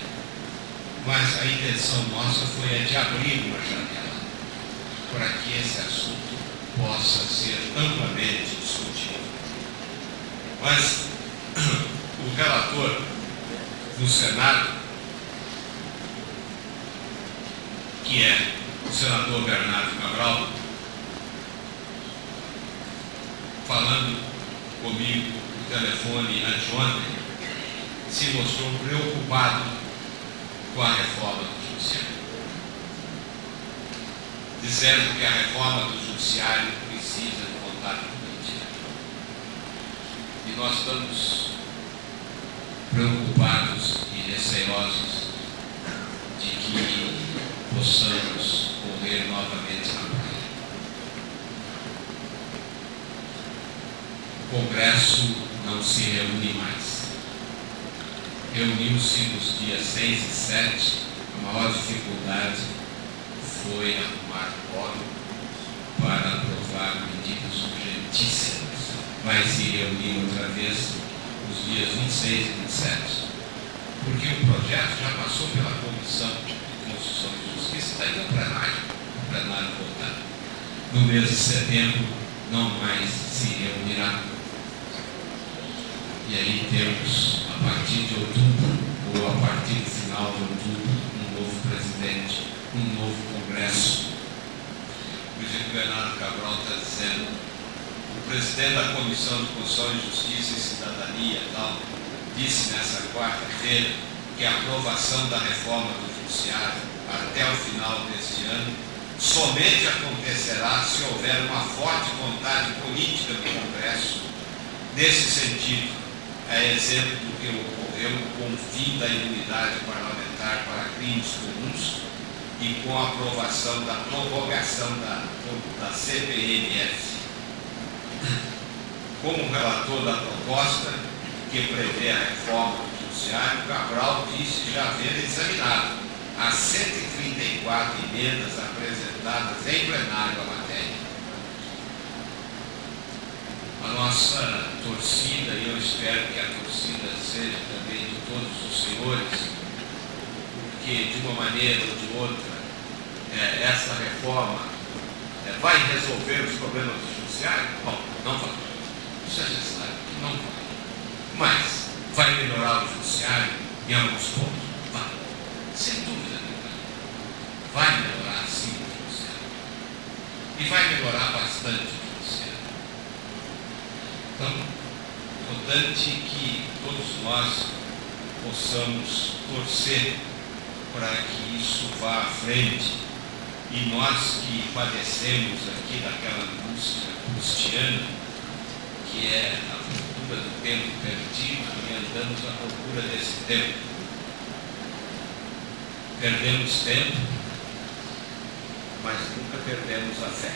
Mas a intenção nossa foi a de abrir uma janela para que esse assunto possa ser amplamente discutido. Mas o relator do Senado, que é o senador Bernardo Cabral, falando comigo no telefone anteontem, se mostrou preocupado com a reforma do Judiciário, dizendo que a reforma do Judiciário precisa de vontade política. E nós estamos preocupados e receosos de que possamos correr novamente na praia. O Congresso não se reúne mais. Reuniu-se nos dias 6 e 7, a maior dificuldade foi arrumar quórum para aprovar medidas urgentíssimas. Vai se reunir outra vez nos dias 26 e 27, porque o projeto já passou pela Comissão de Constituição e Justiça, está indo ao plenário votar. No mês de setembro não mais se reunirá. E aí temos, a partir de outubro, ou a partir do final de outubro, um novo presidente, um novo Congresso. O presidente Bernardo Cabral está dizendo, o presidente da Comissão de Constituição e Justiça e Cidadania, tal, disse nessa quarta-feira que a aprovação da reforma do Judiciário até o final deste ano somente acontecerá se houver uma forte vontade política do Congresso. Nesse sentido, é exemplo do que ocorreu com o fim da imunidade parlamentar para crimes comuns e com a aprovação da prorrogação da CPMF. Como relator da proposta que prevê a reforma do Judiciário, Cabral disse já haver examinado as 134 emendas apresentadas em plenário à matéria. A nossa torcida, e eu espero que a torcida seja também de todos os senhores, porque de uma maneira ou de outra, essa reforma vai resolver os problemas do Judiciário? Bom, não vai. Isso é necessário, não vai. Mas vai melhorar o Judiciário em alguns pontos? Vai. Sem dúvida nenhuma. Vai melhorar sim o Judiciário. E vai melhorar bastante o Judiciário. Então, importante que todos nós possamos torcer para que isso vá à frente. E nós que padecemos aqui daquela angústia prustiana, que é a procura do tempo perdido, e andamos à procura desse tempo. Perdemos tempo, mas nunca perdemos a fé.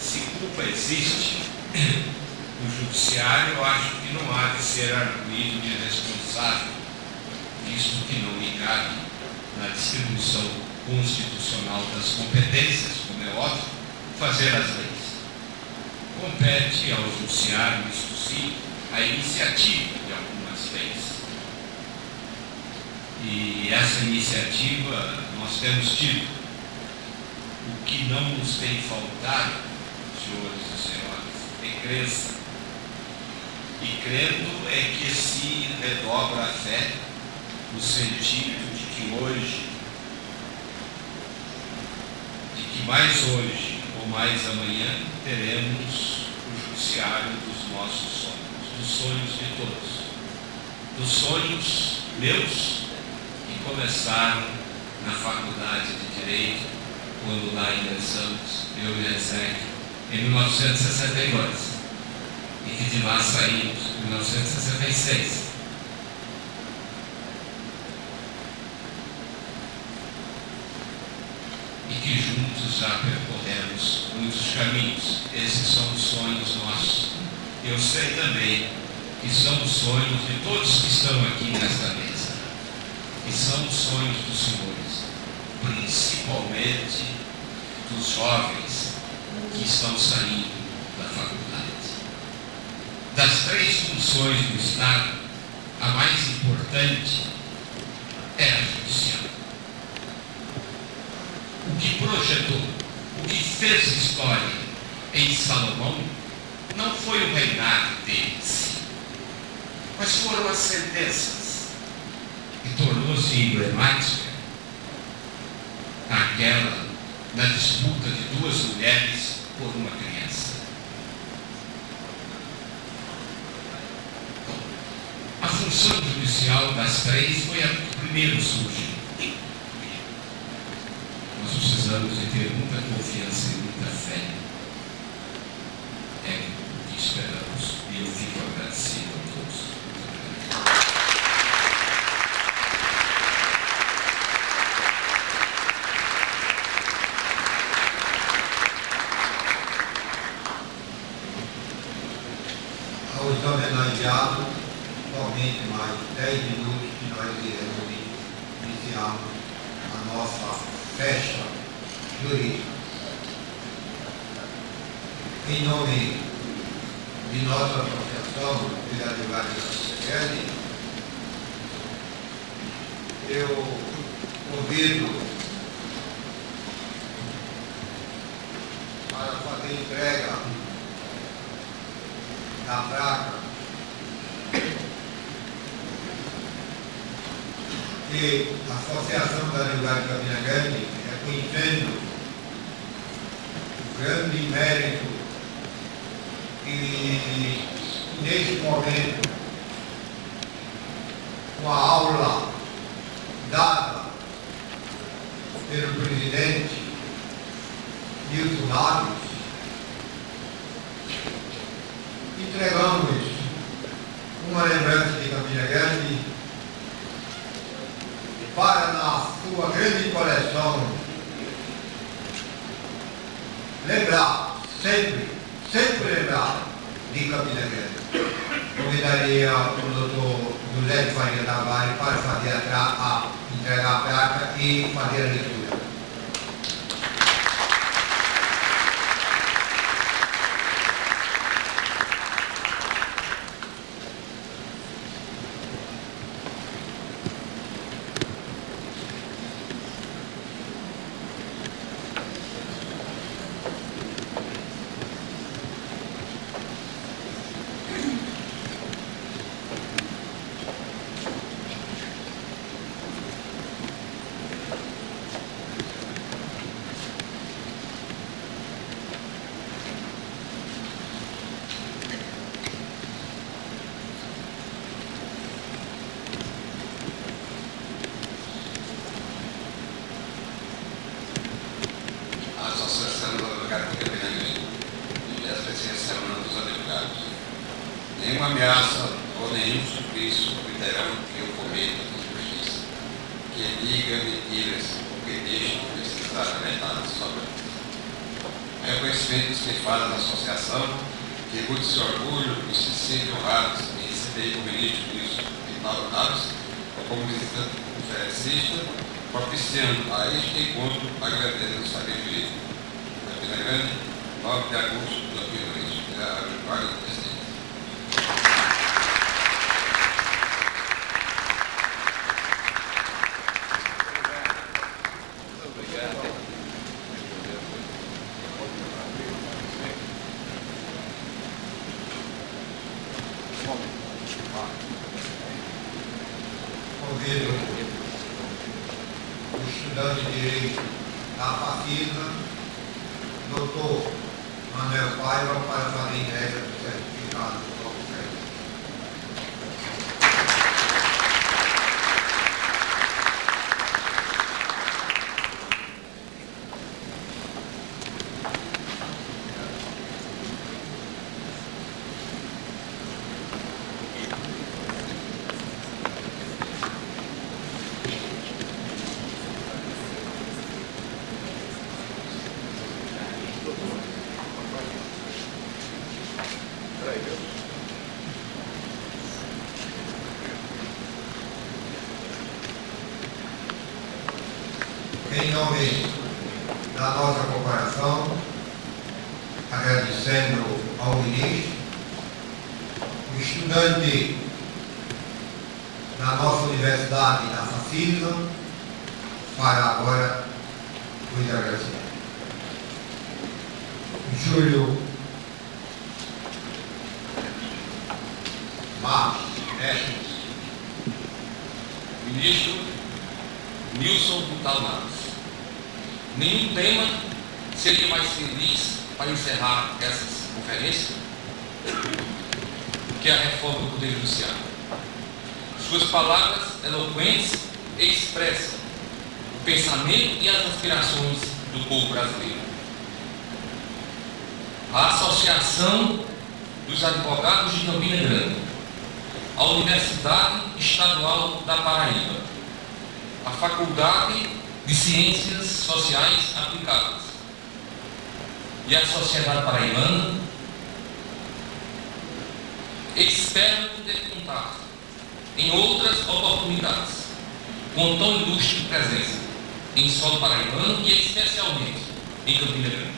Se culpa existe, o Judiciário, eu acho que não há de ser arguído de responsável, visto que não lhe cabe na distribuição constitucional das competências, como é óbvio, fazer as leis. Compete ao Judiciário, isto sim, a iniciativa de algumas leis. E essa iniciativa nós temos tido. O que não nos tem faltado, senhores e senhoras, é crença. E crendo é que se redobra a fé, no sentido de que hoje, mais hoje ou mais amanhã, teremos o Judiciário dos nossos sonhos, dos sonhos de todos, dos sonhos meus que começaram na Faculdade de Direito, quando lá ingressamos, eu e a Zé, em 1962, e que de lá saímos em 1966. E que juntos já percorremos muitos caminhos. Esses são os sonhos nossos. Eu sei também que são os sonhos de todos que estão aqui nesta mesa. E são os sonhos dos senhores, principalmente dos jovens que estão saindo da faculdade. Das 3 funções do Estado, a mais importante é a judicial. O que projetou, o que fez história em Salomão, não foi o reinado deles, mas foram as sentenças, e tornou-se emblemática aquela na disputa de 2 mulheres por uma criança. Bom, a função judicial das 3 foi a que primeiro surgiu. Nós precisamos de ter muita confiança e muita fé. É o que esperamos. E eu fico agradecido a todos. Aos homenageados, somente mais 10 minutos que nós iremos iniciar a nossa festa jurídica. Em nome de nossa associação de advogados da CPL, eu convido para fazer entrega da placa que a Associação da Advogados de Campina Grande, reconhecendo o grande mérito e, neste momento, uma aula dada pelo presidente Milton Naves, entregamos uma lembrança de Campina Grande para, na sua grande coleção, lembrar, sempre lembrar de Campina Grande. Convidaria o doutor José de Faria Tavares para fazer entregar a placa e fazer a leitura. Nenhuma ameaça ou nenhum suplício obterão que eu cometa de justiça, que diga mentiras ou que deixe de precisar a verdade sobre a reconhecimento dos que fazem da associação, que muito se orgulho e se sentem honrados em receber o ministro Wilson Vital Naves como visitante conferencista, propiciando a este encontro a grandeza do saber jurídico. Campina Grande, 9 de agosto de 2020. Aguardo o presidente. Convido o estudante de Direito da FAFISA, doutor Manuel Paiva, para fazer entrega do certificado do novo crédito. Em nome da nossa corporação, agradecendo ao ministro, o estudante da nossa universidade, da FAFISA, fará agora os agradecimentos. Júlio Marcos Estes. Ministro Wilson Vital Naves. Nenhum tema seria mais feliz para encerrar essas conferências que a reforma do Poder Judiciário. Suas palavras eloquentes expressam o pensamento e as aspirações do povo brasileiro. A Associação dos Advogados de Campina Grande, a Universidade Estadual da Paraíba, a Faculdade de Ciências Sociais Aplicadas e a Sociedade Paraibana esperam poder contar em outras oportunidades com tão ilustre presença em solo paraibano e especialmente em Campina Grande,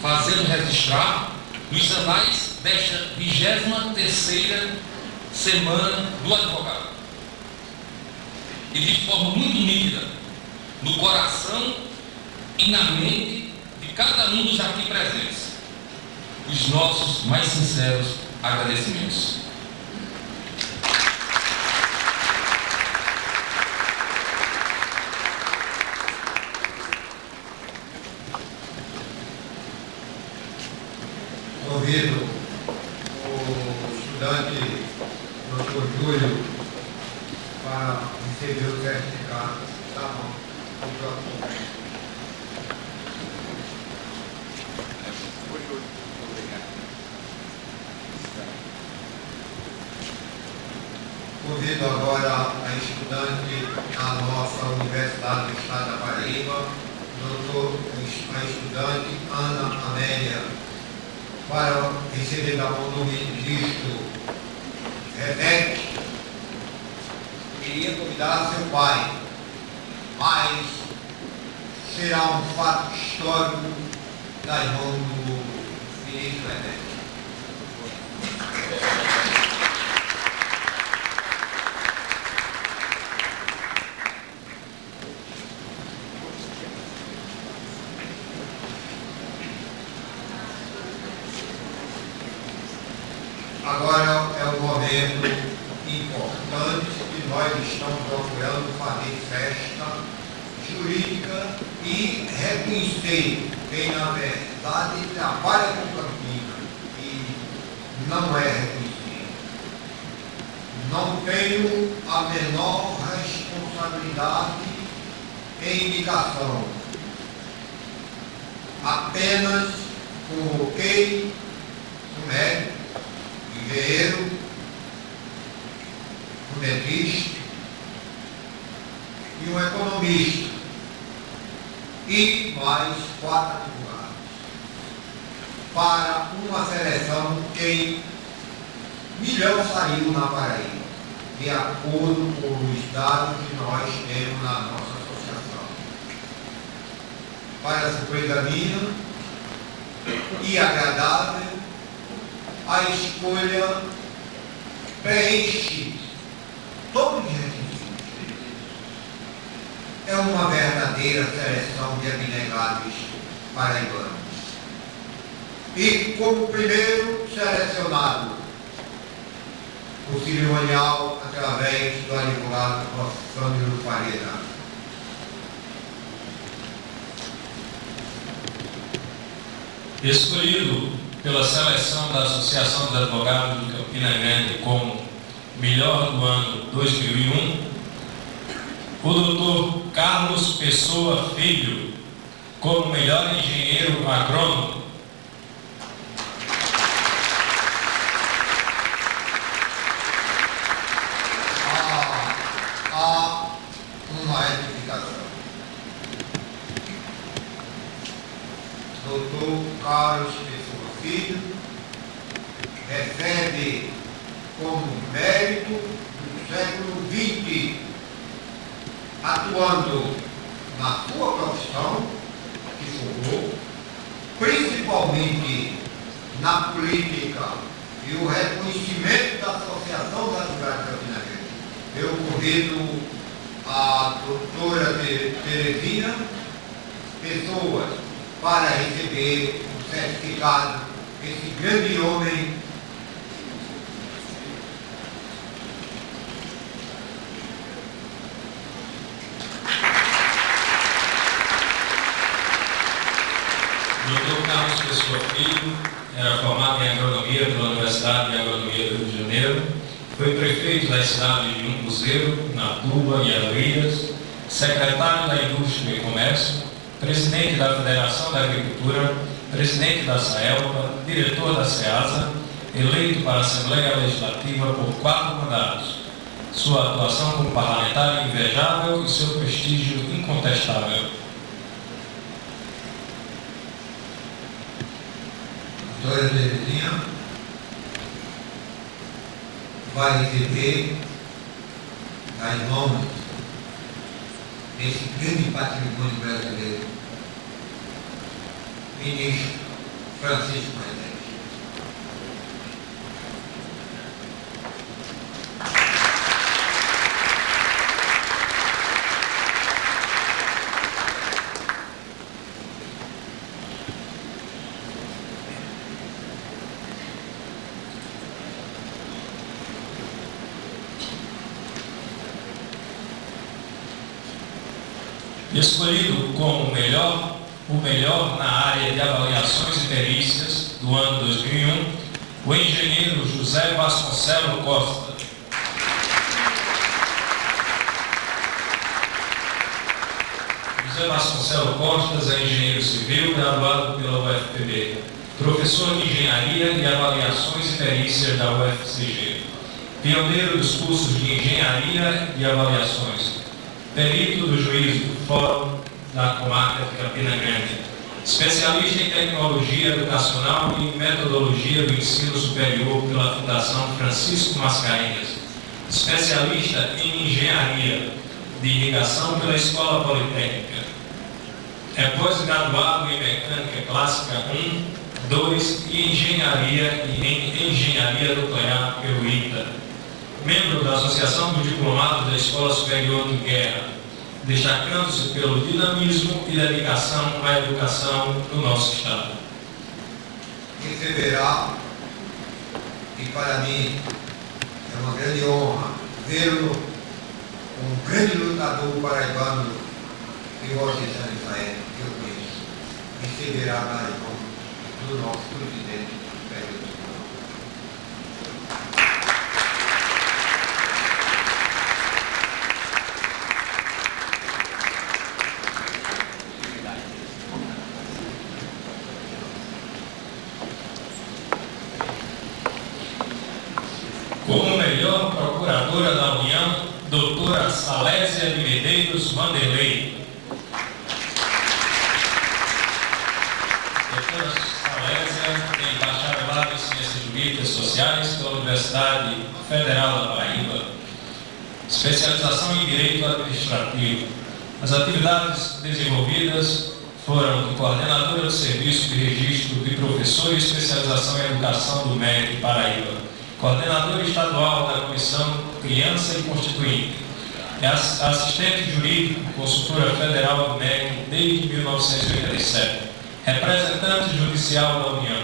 fazendo registrar nos anais desta 23ª Semana do Advogado e de forma muito nítida no coração e na mente de cada um dos aqui presentes os nossos mais sinceros agradecimentos. Convido o estudante Dr. Júlio convido agora a estudante da nossa Universidade do Estado da Paraíba, a estudante Ana Amélia, para receber da mão do ministro Rebeque. Queria convidar seu pai, mas será um fato histórico das mãos do ministro Rebeque. Agora é um momento importante que nós estamos procurando fazer festa jurídica e reconhecer quem, na verdade, trabalha com Campina e não é reconhecido. Não tenho a menor responsabilidade em indicação. Apenas coloquei um médico, engenheiro, um dentista e um economista e mais 4 advogados para uma seleção quem melhor saiu na Paraíba, de acordo com os dados que nós temos na nossa associação. Para surpresa minha e agradável, a escolha preenche todos os requisitos. É uma verdadeira seleção de abnegados paraibanos. E como primeiro selecionado, o cerimonial através do advogado Sandro Faria. Escolhido pela seleção da Associação dos Advogados de Campina Grande como melhor do ano 2001, o Dr. Carlos Pessoa Filho como melhor engenheiro agrônomo. Há uma retificação. Dr. Carlos Pessoa Filho recebe como mérito do século XX, atuando na sua profissão, que formou, principalmente na política e o reconhecimento da Associação dos Advogados de Campina Grande. Eu convido a doutora Terezinha Pessoa para receber o certificado desse grande homem. Dr. Carlos Pessoa Filho era formado em agronomia pela Universidade de Agronomia do Rio de Janeiro, foi prefeito das cidades de Umbuzeiro, Natuba e Areias, secretário da Indústria e Comércio, presidente da Federação da Agricultura, presidente da SAELPA, diretor da SEASA, eleito para a Assembleia Legislativa por 4 mandatos. Sua atuação como parlamentar é invejável e seu prestígio incontestável. Doutora Terezinha vai receber das mãos desse grande patrimônio brasileiro, ministro Francisco Rebeque. Escolhido como o melhor na área de avaliações e perícias do ano 2001, o engenheiro José Vasconcelos Costa. José Vasconcelos Costa é engenheiro civil graduado pela UFPB, professor de engenharia e avaliações e perícias da UFCG. pioneiro dos cursos de engenharia e avaliações, perito do juízo do Fórum da Comarca de Campina Grande, especialista em tecnologia educacional e metodologia do ensino superior pela Fundação Francisco Mascarenhas, especialista em engenharia de irrigação pela Escola Politécnica. É pós-graduado em mecânica clássica 1, 2 e em engenharia nuclear pelo ITA. Membro da Associação dos Diplomados da Escola Superior de Guerra, destacando-se pelo dinamismo e dedicação à educação do nosso Estado. Receberá, e para mim é uma grande honra vê-lo, um grande lutador paraibano que Vossa Excelência que eu conheço, receberá na mão do nosso presidente Pedro Simão. Como melhor procuradora da União, doutora Salésia de Medeiros Vanderlei. Doutora Salésia tem bacharelado em Ciências Jurídicas Sociais pela Universidade Federal da Paraíba, especialização em Direito Administrativo. As atividades desenvolvidas foram de coordenadora do Serviço de Registro de Professor e Especialização em Educação do MEC Paraíba, coordenadora estadual da Comissão Criança e Constituinte, é assistente jurídico, consultora federal do MEC desde 1987, representante judicial da União,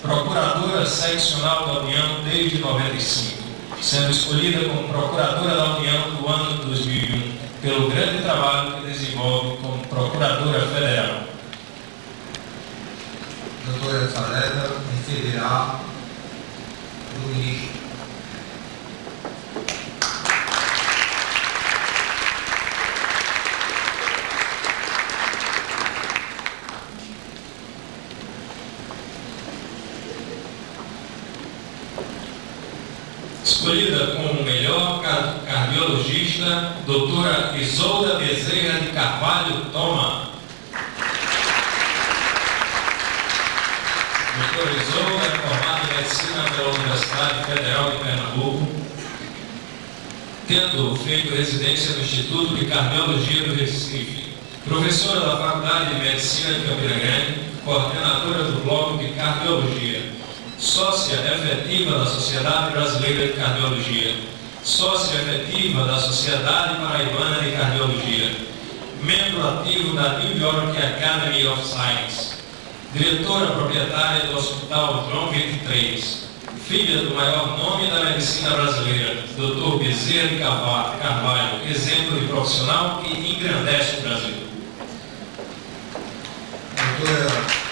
procuradora seccional da União desde 95, sendo escolhida como procuradora da União do ano de 2001, pelo grande trabalho que desenvolve como procuradora federal. Doutora Salésia receberá do ministro. Escolhida como melhor cardiologista, doutora Isolda Bezerra de Carvalho Toma. Doutora Isolda é formada em Medicina pela Universidade Federal de Pernambuco, tendo feito residência no Instituto de Cardiologia do Recife, professora da Faculdade de Medicina de Campina Grande, coordenadora do Bloco de Cardiologia, sócia efetiva da Sociedade Brasileira de Cardiologia, sócia efetiva da Sociedade Paraibana de Cardiologia, membro ativo da New York Academy of Science, diretora proprietária do Hospital João 23, filha do maior nome da medicina brasileira, Dr. Bezerra de Carvalho, exemplo de profissional que engrandece o Brasil. Doutora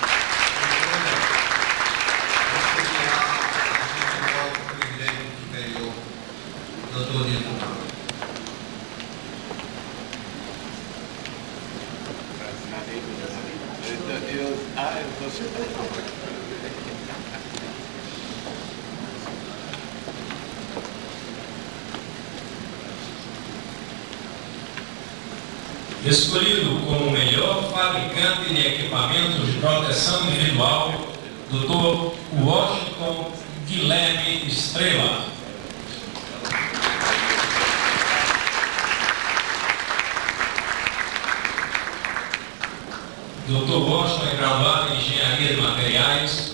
Escolhido como melhor fabricante de equipamentos de proteção individual, Dr. Washington Guilherme Estrela. Dr. Washington é graduado em Engenharia de Materiais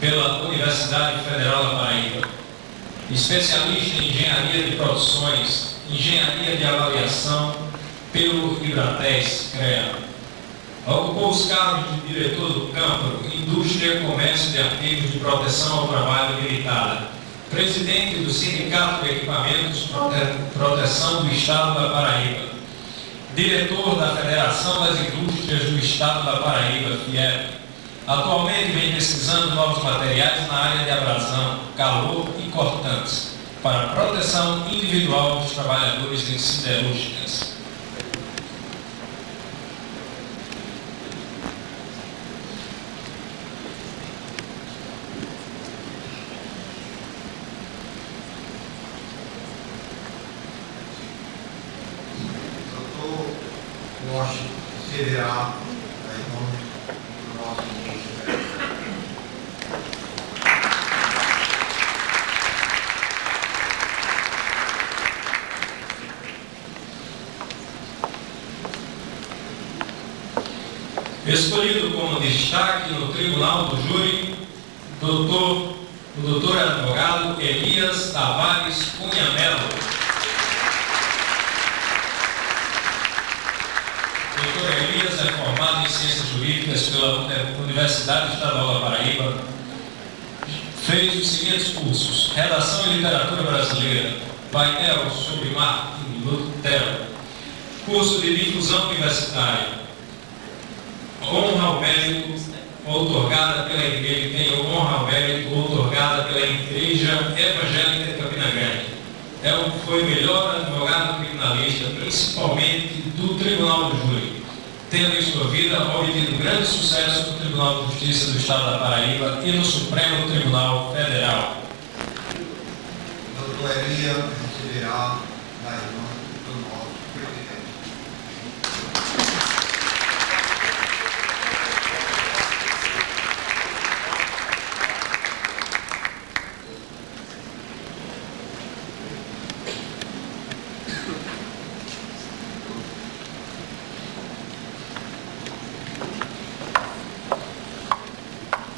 pela Universidade Federal da Paraíba, especialista em Engenharia de Produções, Engenharia de Avaliação pelo Ibrates, CREA. Ocupou os cargos de diretor do campo, Indústria e Comércio de Artigos de Proteção ao Trabalho Limitada, presidente do Sindicato de Equipamentos de Proteção do Estado da Paraíba, diretor da Federação das Indústrias do Estado da Paraíba, FIEP. Atualmente vem pesquisando novos materiais na área de abrasão, calor e cortantes, para proteção individual dos trabalhadores em siderúrgicas. receberá em nome do nosso ministro. Escolhido como destaque no Tribunal do Júri, o doutor advogado Elias Tavares Cunha Melo. O doutor Elias é formado em Ciências Jurídicas pela Universidade Estadual da Paraíba. Fez os seguintes cursos: Redação e Literatura Brasileira, painel sobre Martin Lutero, curso de difusão universitária, honra ao mérito outorgada pela Igreja, tem honra ao mérito outorgada pela Igreja Evangélica de Campina Grande. Foi o melhor advogado criminalista, principalmente do Tribunal do Júri, tendo em sua vida obtido grande sucesso no Tribunal de Justiça do Estado da Paraíba e no Supremo Tribunal Federal. Doutor Elias receberá da irmã do nosso presidente.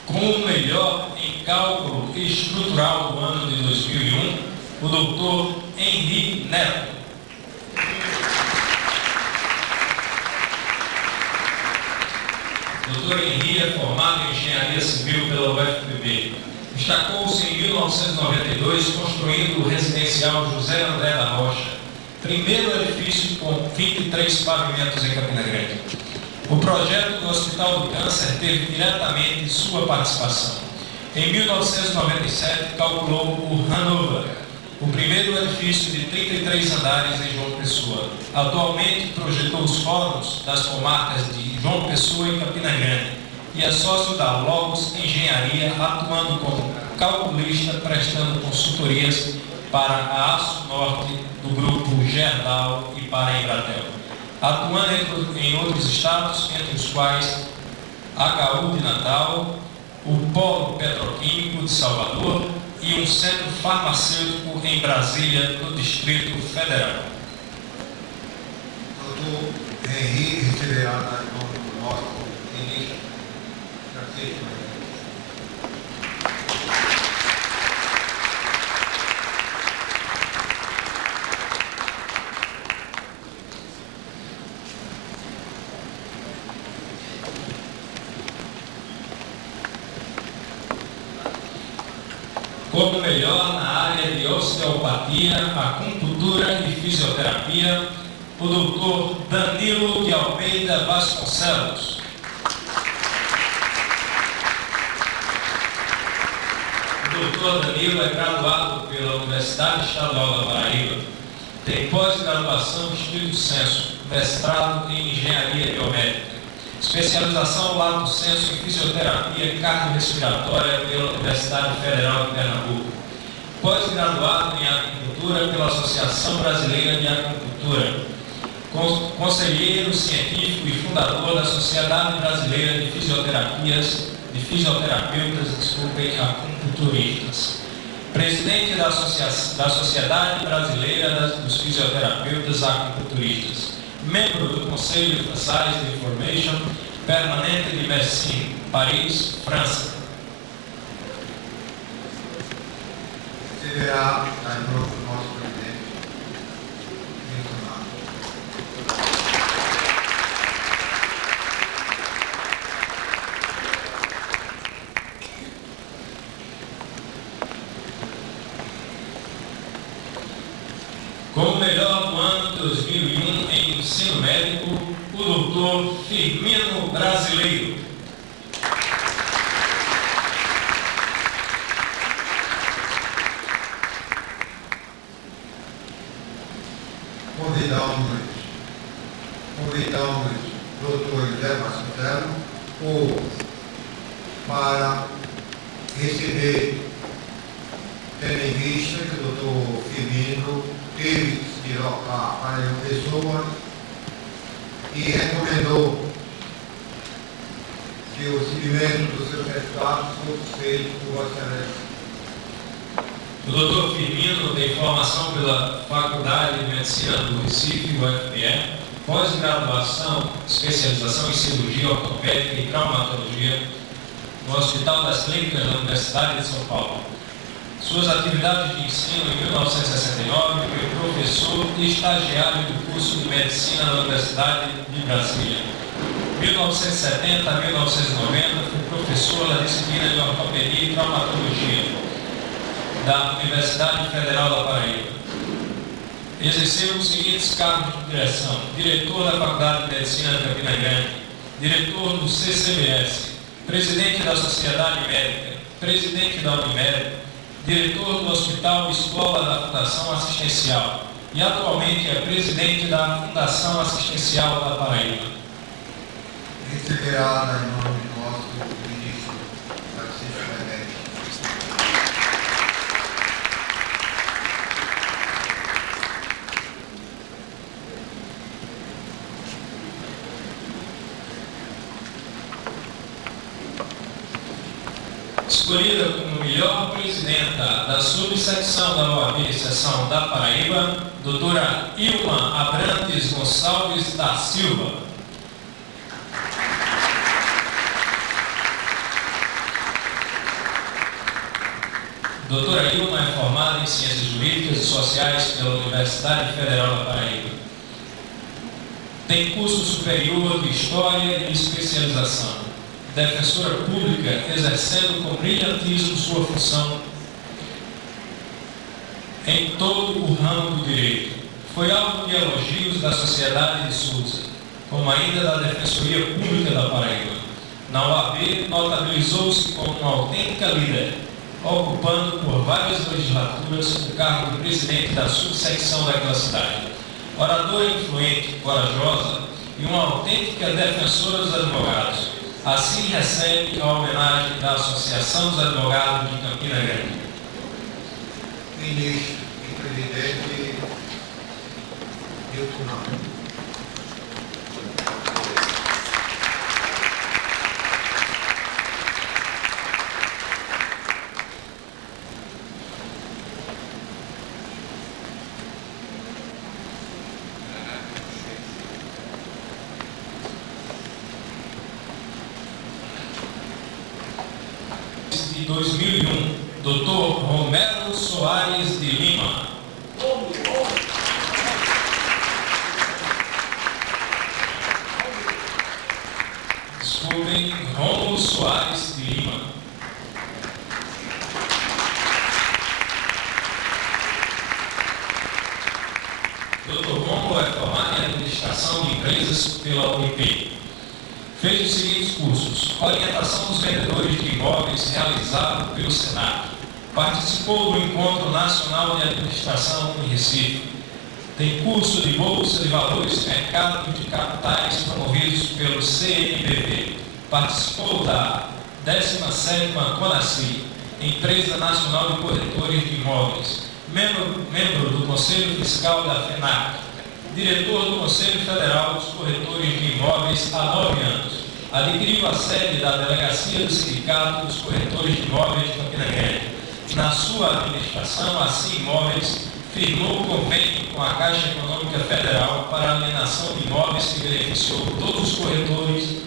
Com o melhor em cálculo estrutural do ano de 2001, o doutor Henrique Neto. O doutor Henrique é formado em Engenharia Civil pela UFPB. Destacou-se em 1992 construindo o residencial José André da Rocha, primeiro edifício com 23 pavimentos em Campina Grande. O projeto do Hospital do Câncer teve diretamente sua participação. Em 1997, calculou o Hanover, o primeiro edifício de 33 andares em João Pessoa. Atualmente, projetou os fóruns das comarcas de João Pessoa e Campina Grande e é sócio da Logos Engenharia, atuando como calculista, prestando consultorias para a Aço Norte do Grupo Gerdau e para a Embratel. Atuando em outros estados, entre os quais HU de Natal, o Polo Petroquímico de Salvador e um centro farmacêutico em Brasília, no Distrito Federal. Doutor Henrique receberá da irmã do nosso ministro. Como melhor na área de osteopatia, acupuntura e fisioterapia, o doutor Danilo de Almeida Vasconcelos. O doutor Danilo é graduado pela Universidade Estadual da Paraíba, tem pós-graduação em Estrito Sensu, mestrado em Engenharia Biomédica, especialização lato sensu em fisioterapia cardiorrespiratória pela Universidade Federal de Pernambuco, pós-graduado em acupuntura pela Associação Brasileira de Acupuntura, conselheiro científico e fundador da Sociedade Brasileira de Fisioterapeutas Acupunturistas, presidente da Sociedade Brasileira dos Fisioterapeutas Acupunturistas, membro do Conselho de Versailles de Information, permanente de Messine, Paris, França. Receberá da irmã do nosso presidente, Como melhor do ano 2001 em ensino médico, o doutor Firmino Brasileiro. Convidamos o doutor José Vasconcelos para receber, tendo em vista que o doutor Firmino teve que se deslocar para uma pessoa e recomendou conhecimento dos seus resultados, todos feitos por Vossa Excelência. O doutor Firmino tem formação pela Faculdade de Medicina do Recife, UFPE, pós-graduação, especialização em cirurgia ortopédica e traumatologia no Hospital das Clínicas da Universidade de São Paulo. Suas atividades de ensino em 1969 foi professor e estagiário do curso de Medicina na Universidade de Brasília. 1970 a 1990 foi professor da disciplina de Ortopedia e Traumatologia da Universidade Federal da Paraíba. Exerceu os seguintes cargos de direção: diretor da Faculdade de Medicina de Campina Grande, diretor do CCBS, presidente da Sociedade Médica, presidente da Unimed, diretor do Hospital Escola da Fundação Assistencial e atualmente é presidente da Fundação Assistencial da Paraíba. Receberá em nome nosso o ministro Francisco Remédio. Escolhida como melhor presidenta da subsecção da OAB Seção da Paraíba, doutora Ilma Abrantes Gonçalves da Silva. Doutora Ilma é formada em Ciências Jurídicas e Sociais pela Universidade Federal da Paraíba. Tem curso superior de História e Especialização. Defensora pública, exercendo com brilhantismo sua função em todo o ramo do direito. Foi alvo de elogios da sociedade de Sousa, como ainda da Defensoria Pública da Paraíba. Na OAB, notabilizou-se como uma autêntica líder, ocupando por várias legislaturas o cargo de presidente da subsecção daquela cidade. Oradora influente, corajosa e uma autêntica defensora dos advogados. Assim recebe a homenagem da Associação dos Advogados de Campina Grande. Ministro e presidente Milton Naves. De 2001, Dr. Romero Soares de Lima. Desculpem, Rômulo Soares de Lima. Dr. Rômulo é formado em Administração de Empresas pela UNP. Fez os seguintes cursos: orientação dos vendedores de imóveis realizado pelo Senado. Participou do Encontro Nacional de Administração em Recife. Tem curso de Bolsa de Valores e Mercado de Capitais promovidos pelo CNBV. Participou da 17ª CONACI, Empresa Nacional de Corretores de Imóveis. Membro do Conselho Fiscal da FENAC. Diretor do Conselho Federal dos Corretores de Imóveis há 9 anos. Adquiriu a sede da Delegacia do Sindicato dos Corretores de Imóveis de Campina Grande. Na sua administração, a CI Imóveis firmou convênio com a Caixa Econômica Federal para a alienação de imóveis que beneficiou todos os corretores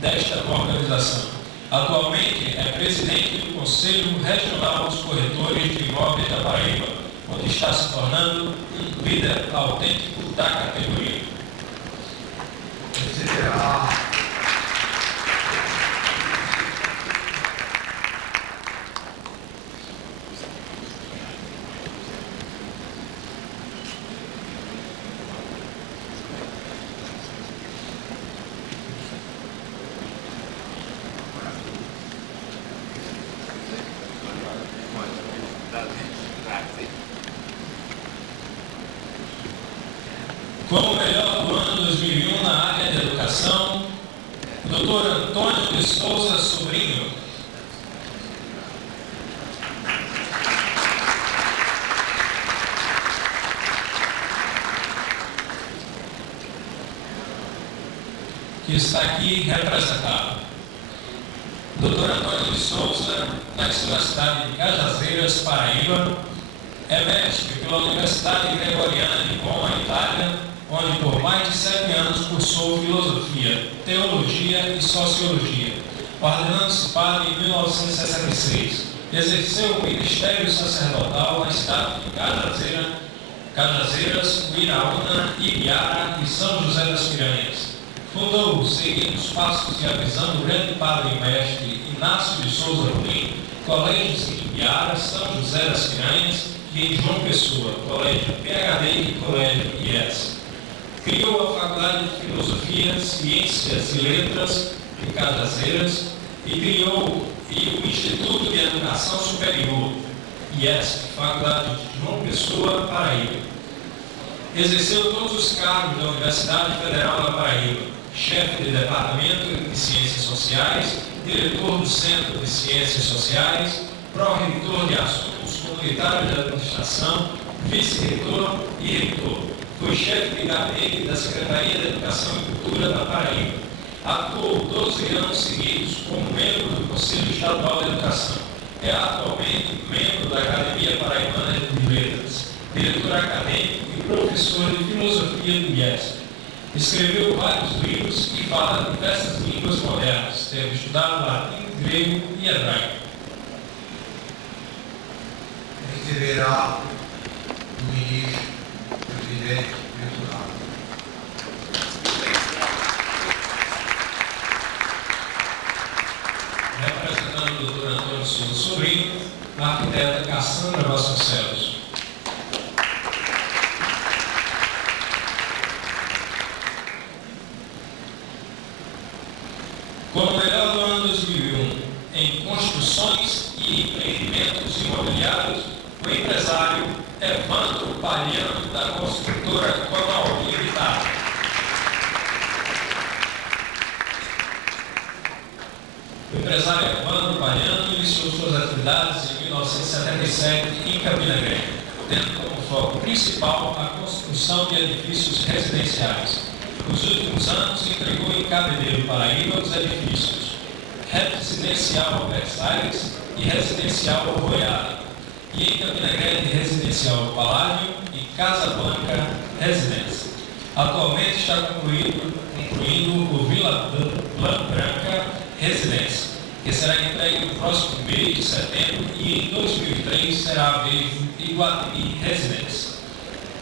desta organização. Atualmente é presidente do Conselho Regional dos Corretores de Imóveis da Paraíba, onde está se tornando um líder autêntico da categoria. Receberá Como melhor do ano 2001 na área de educação, o Dr. Antônio de Souza Sobrinho. Que está aqui representado. Dr. Antônio de Souza, nasceu na cidade de Cajazeiras, Paraíba, é mestre pela Universidade Gregoriana de Roma, Itália, onde por mais de 7 anos cursou filosofia, teologia e sociologia, ordenando-se padre em 1966. Exerceu o ministério sacerdotal na cidade de Cajazeiras, Uiraúna, Ibiara e São José das Piranhas. Fundou, seguindo os passos e a visão do grande padre e mestre Inácio de Souza Rolim, colégios em Ibiara, São José das Piranhas e em João Pessoa, colégio PhD e colégio IES. Criou a Faculdade de Filosofia, Ciências e Letras de Cajazeiras e criou o Instituto de Educação Superior, IES, Faculdade de João Pessoa, Paraíba. Exerceu todos os cargos da Universidade Federal da Paraíba, chefe de Departamento de Ciências Sociais, diretor do Centro de Ciências Sociais, pró-reitor de Assuntos Comunitários de Administração, vice-reitor e reitor. Foi chefe de gabinete da Secretaria de Educação e Cultura da Paraíba. Atuou 12 anos seguidos como membro do Conselho Estadual de Educação. É atualmente membro da Academia Paraibana de Letras, diretor acadêmico e professor de filosofia do IESP. Escreveu vários livros e fala diversas línguas modernas, tendo estudado latim, grego e hebraico. Receberá o ministro, presidente cultural. Representando o Dr. Antônio Souza Sobrinho, a arquiteta Cassandra Vasconcelos. Como melhor do ano 2001 em construções e empreendimentos imobiliários, o empresário Evandro Palhano, da construtora Conal Limitada. O empresário Evandro Palhano iniciou suas atividades em 1977 em Campina Grande, tendo como foco principal a construção de edifícios residenciais. Nos últimos anos, entregou em Cabedelo, Paraíba, os edifícios Residencial Versalhes e Residencial Royale, e em Campina Grande, Residencial Paládio e Casa Blanca Residência. Atualmente está concluindo o Vila Branca Residência, que será entregue no próximo mês de setembro, e em 2003 será a vez de Iguatemi Residência.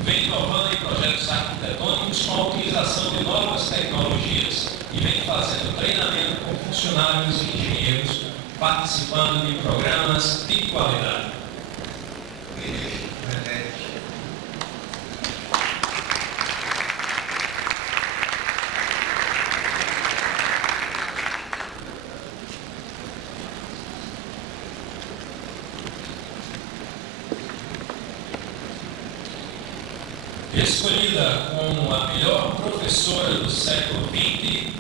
Vem inovando em projetos arquitetônicos com a utilização de novas tecnologias e vem fazendo treinamento com funcionários e engenheiros, participando de programas de qualidade. Escolhida como a melhor professora do século XX,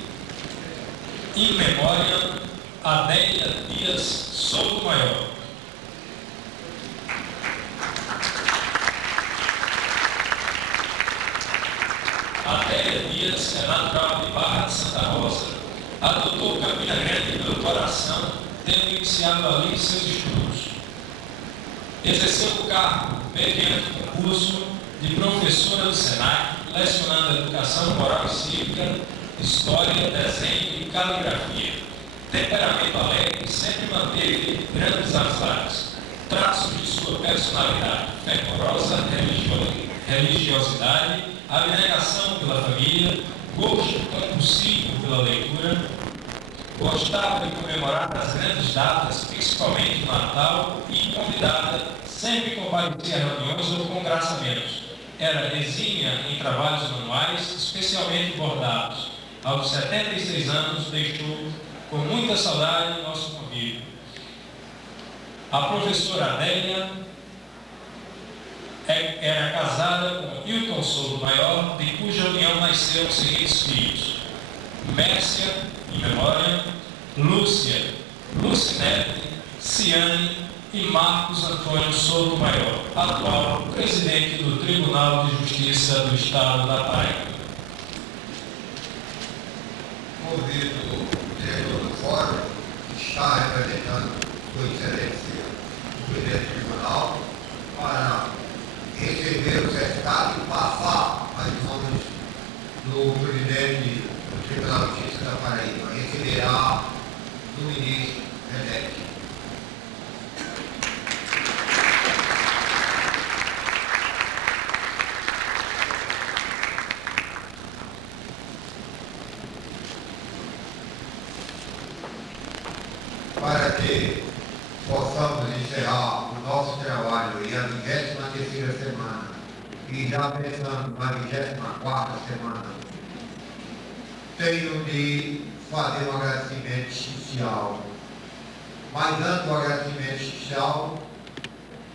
em memória, Adélia Dias Souto Maior. Adélia Dias é natural de Barra de Santa Rosa. Adotou Campina Grande pelo coração, tendo iniciado ali seus estudos. Exerceu o cargo mediante concurso de professora do SENAC, lecionando educação moral e cívica, história, desenho e caligrafia. Temperamento alegre, sempre manteve grandes amizades. Traços de sua personalidade: fervorosa religiosidade, abnegação pela família, gosto compulsivo pela leitura. Gostava de comemorar as grandes datas, principalmente o Natal, e convidada, sempre comparecia a reuniões ou congraçamentos. Era exímia em trabalhos manuais, especialmente bordados. Aos 76 anos, deixou com muita saudade o nosso convívio. A professora Adélia era casada com Hilton Souto Maior, de cuja união nasceram os seguintes filhos: Mércia, em memória, Lúcia, Lucinete, Ciane e Marcos Antônio Souto Maior, atual presidente do Tribunal de Justiça do Estado da Paraíba. Convido o diretor do fórum, está representando Sua Excelência, o presidente do tribunal, para receber o certificado e passar as mãos do presidente do Tribunal de Justiça da Paraíba. Receberá do ministro René. Para que possamos encerrar o nosso trabalho e a 23ª semana, e já pensando na 24ª semana, tenho de fazer um agradecimento especial. Mas antes do agradecimento especial,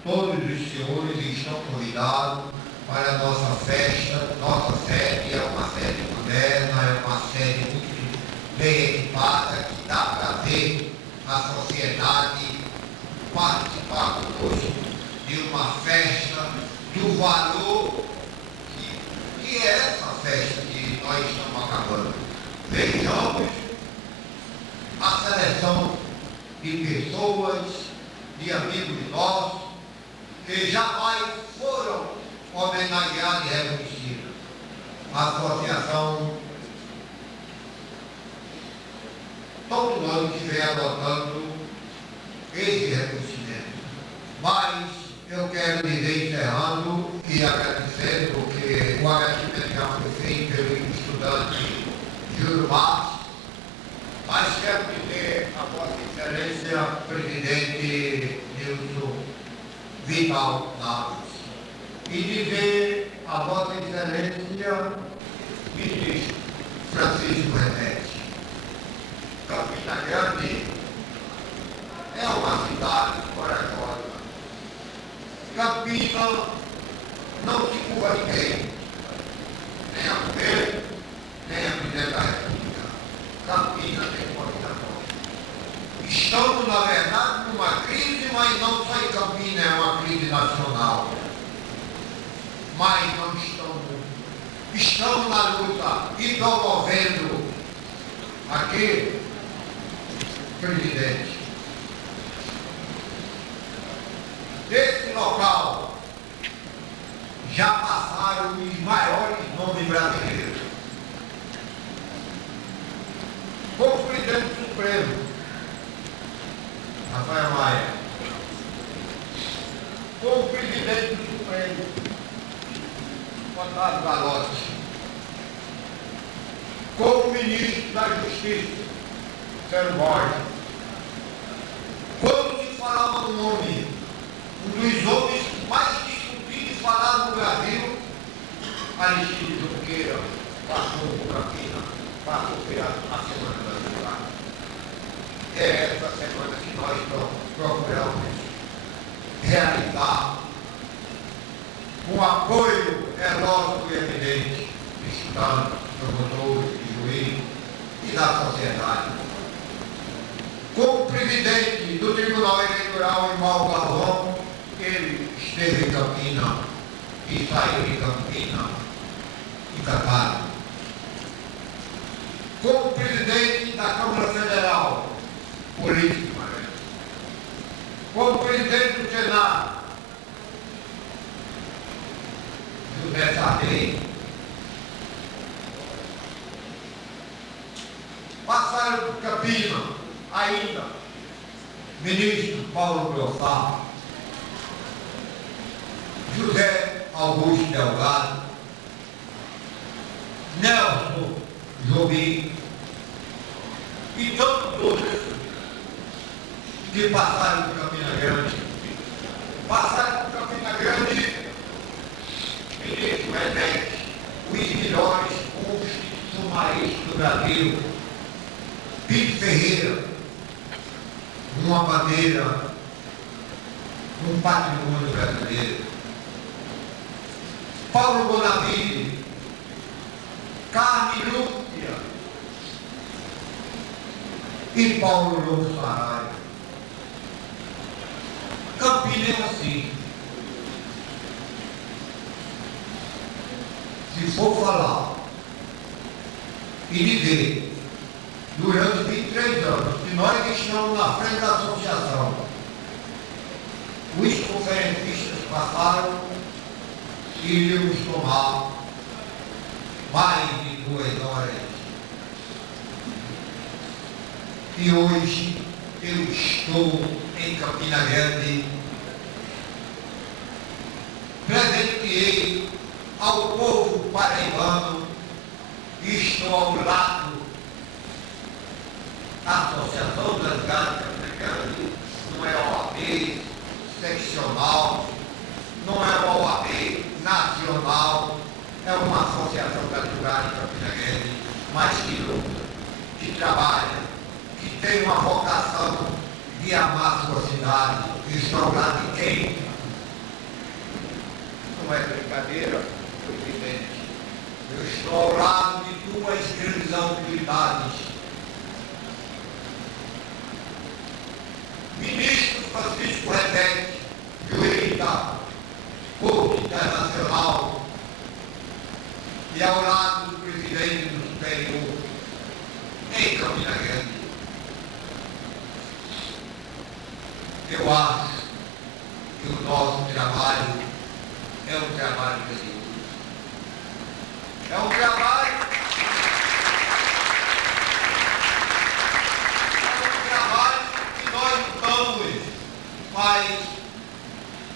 todos os senhores estão convidados para a nossa festa. Nossa sede é uma sede moderna, é uma sede muito bem equipada, que dá prazer à sociedade participar conosco de uma festa do valor que é essa festa que nós estamos acabando. Vejamos a seleção de pessoas, de amigos nossos, que jamais foram homenageados e reconhecidos. A associação todo ano que vem adotando esse reconhecimento. Mas eu quero dizer, encerrando e agradecendo, porque o agradecimento já foi feito pelo estudante Júlio Marques, mas quero dizer a Vossa Excelência, presidente Nilson Vital Naves, e dizer a Vossa Excelência, ministro Francisco René. Campina Grande é uma cidade corajosa. Campina não se curva ninguém, nem a governo, nem a presidente da República. Campina tem coordenação. Estamos, na verdade, numa crise, mas não só em Campina, é uma crise nacional. Mas não estamos na luta e promovendo aqui, presidente, desse local já passaram os maiores nomes brasileiros. Como o presidente Supremo, Rafael Maia, como o presidente do Supremo, Otávio Galotti, como o ministro da Justiça, Sérgio Borges. Quando se falava no nome, um dos homens mais discutidos e falados no Brasil, Alexandre Junqueira passou por Campina, passou pela Semana da Cidade. É essa semana que nós procuramos realizar um apoio enorme e evidente de estudantes, promotores, de juízes e da sociedade. Como presidente do Tribunal Eleitoral em Malgalvão, ele esteve em Campina e saiu de Campina e Catarina. Como presidente da Câmara Federal, político, como presidente do Senado, José Sarney. Passaram por Campina ainda ministro Paulo Grossar, José Augusto Delgado, Nelson Jobim e tantos outros que passaram por Campina Grande. Passaram por Campina Grande, ministro René, os melhores constitucionalistas do Brasil, Pinto Ferreira, uma bandeira, um patrimônio brasileiro. Paulo Bonavide, Carme Lúcia e Paulo Lobo Saraiva. Campina é assim. Se for falar e dizer durante 20 23 anos que nós estamos na frente da associação, os conferencistas passaram e iríamos tomar mais de 2 horas. E hoje eu estou em Campina Grande, presenteei ao povo paraibano e estou ao lado da Associação das Gadas de Campina Grande, não é OAB seccional, não é OAB nacional, é uma associação cultural de Campina Grande, mas que luta, que trabalha, que tem uma vocação de amar a sua cidade, e estou ao lado de quem? Não é brincadeira, presidente. Eu estou ao lado de 2 grandes autoridades. Ministro Francisco Rebete, juiz da Corte Internacional, e ao lado do presidente do Superior, em Campina Grande. Eu acho que o nosso trabalho é um trabalho grandioso. É um trabalho que nós lutamos, mas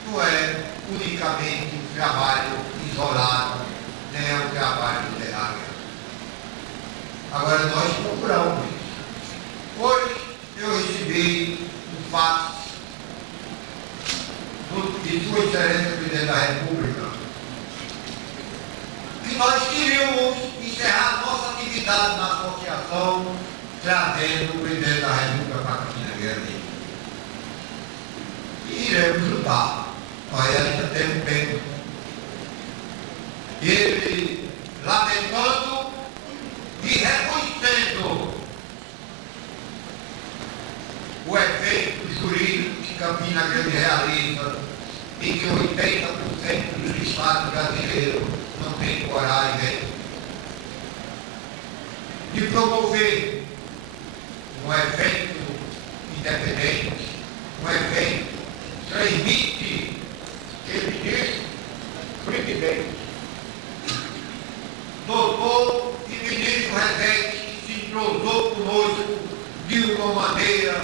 não é unicamente um trabalho isolado, nem é um trabalho literário. Agora nós procuramos. Hoje eu recebi um fax de Sua Excelência Presidente da República, que nós queríamos encerrar nossa atividade na associação, trazendo o Presidente da República para Campina Grande. E iremos lutar, nós ainda temos tempo. Ele lamentando e reconhecendo o efeito jurídico que Campina Grande realiza e que 80% dos estados brasileiros não tem coragem de promover um evento independente, um evento que transmite ele diz, presidente, doutor e ministro Rebete se entrosou conosco de uma maneira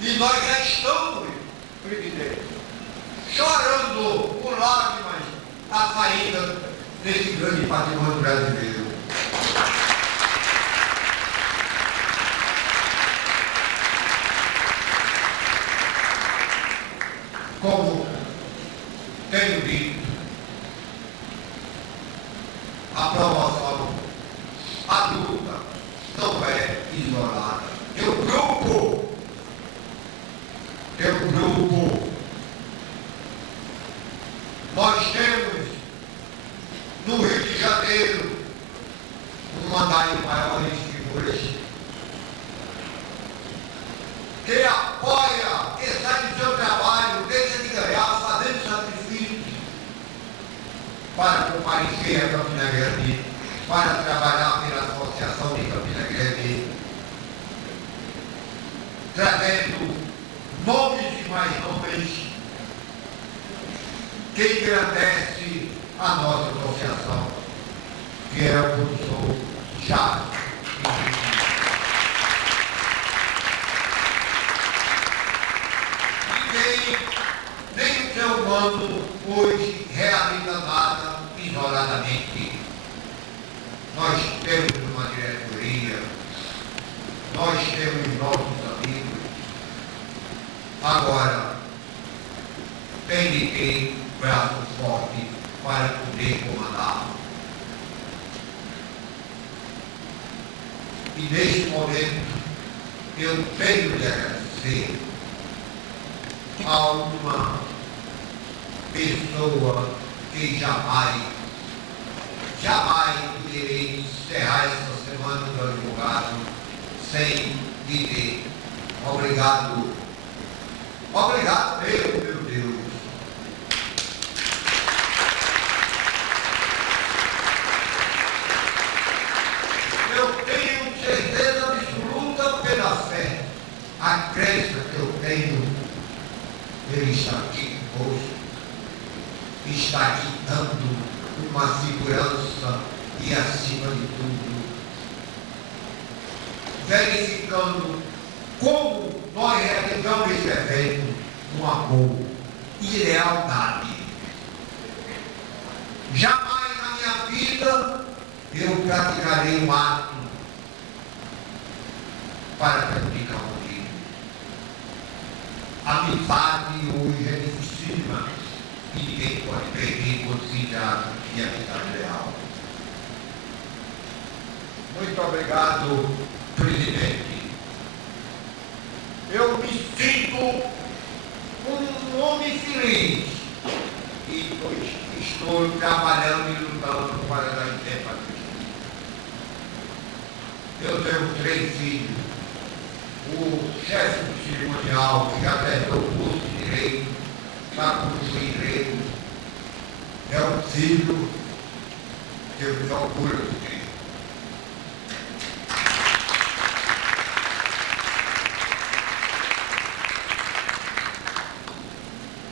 e nós já estamos, presidente, chorando com lágrimas a saída desse grande patrimônio brasileiro. Como tenho dito, a promoção, a luta não é isolada. É um grupo. Nós temos no Rio de Janeiro uma das maiores figuras que apoia, que sai do seu trabalho, deixa de ganhar, fazendo sacrifícios para comparecer a Campina Grande, para trabalhar pela Associação de Campina Grande, trazendo nomes e mais nomes que engrandece a nossa associação, que é o professor Chaves. Nem o ser humano hoje realiza nada isoladamente. Nós temos uma diretoria, nós temos nossos amigos. Agora, tem de ter braço forte para poder comandar. E neste momento, eu tenho de agradecer a uma pessoa que jamais poderei encerrar essa semana do advogado sem dizer obrigado. Obrigado mesmo, meu Deus. Eu tenho certeza absoluta pela fé, a crença que eu tenho, ele está aqui conosco, está aqui dando uma segurança e, acima de tudo, verificando como nós realizamos esse evento com amor e lealdade. Jamais na minha vida eu praticarei um ato para praticar um livro. A amizade hoje é dificílima e ninguém pode perder considerar que é amizade leal. Muito obrigado, presidente. Eu me sinto um homem feliz e estou trabalhando e lutando para dar tempo. Eu tenho 3 filhos. O chefe do cerimonial, que já terminou o curso de Direito, está concluindo Direito, é um filho que eu me orgulho de ter.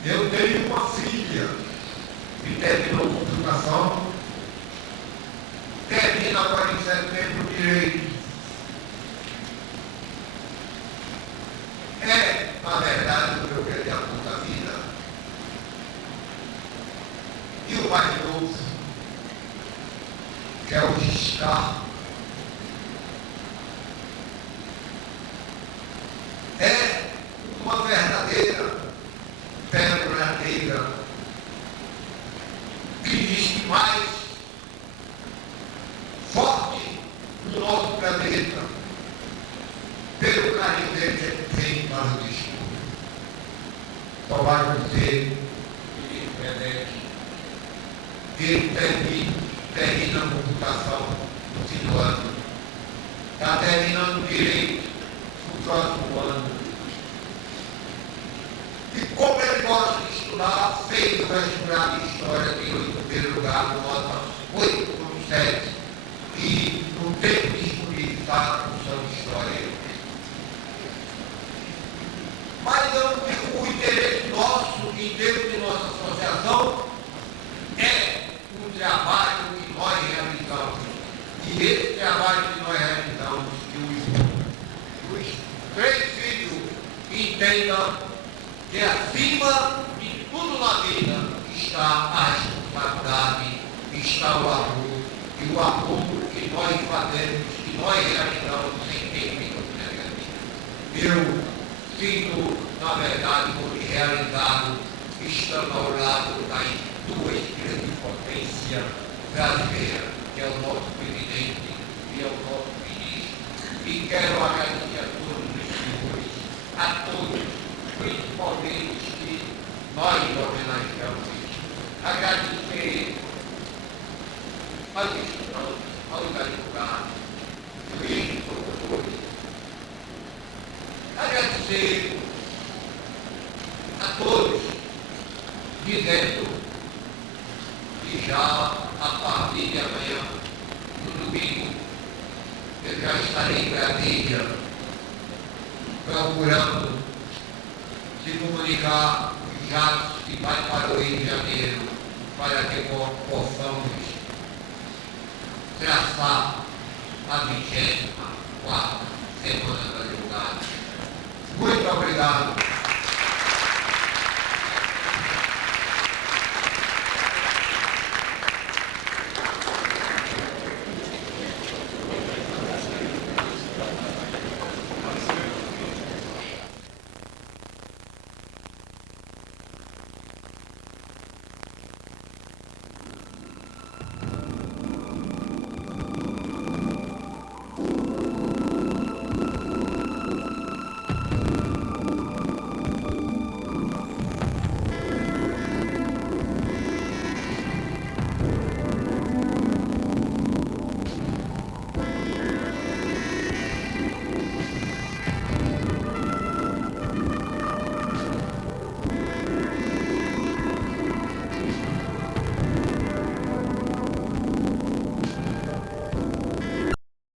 Eu tenho uma filha que terminou computação, termina agora em setembro o Direito. É, na verdade, o meu grande amor da vida. E o mais novo, que é o Giscard, é uma verdadeira pérola negra que existe mais forte no nosso planeta, pelo carinho dele que tem para o discurso. Tomara dizer, ele termina a computação no fim do ano, está terminando o direito no próximo ano. E como ele gosta de estudar, fez o vestibular de História em primeiro lugar, com nota 8,7, e no tempo disponível está a função de História. Mas o interesse nosso, em termos de nossa associação, é o trabalho que nós realizamos. E esse trabalho que nós realizamos, que os 3 filhos entendam que acima de tudo na vida está a responsabilidade, está o amor, e o amor que nós fazemos, que nós realizamos sem ter muito negativo. Eu sinto, na verdade, por realizado, estando ao lado das 2 grandes potências brasileiras, que é o nosso presidente e é o nosso ministro. E quero agradecer a todos os senhores, a todos, principalmente os que nós homenageamos. Agradecer aos estudantes, aos advogados, juízes, promotores. Agradecer a todos, dizendo que já a partir de amanhã, no domingo, eu já estarei em Brasília, procurando se comunicar os jatos que vai para o Rio de Janeiro, para que possamos traçar a 24ª Semana da Advogada. Muito obrigado.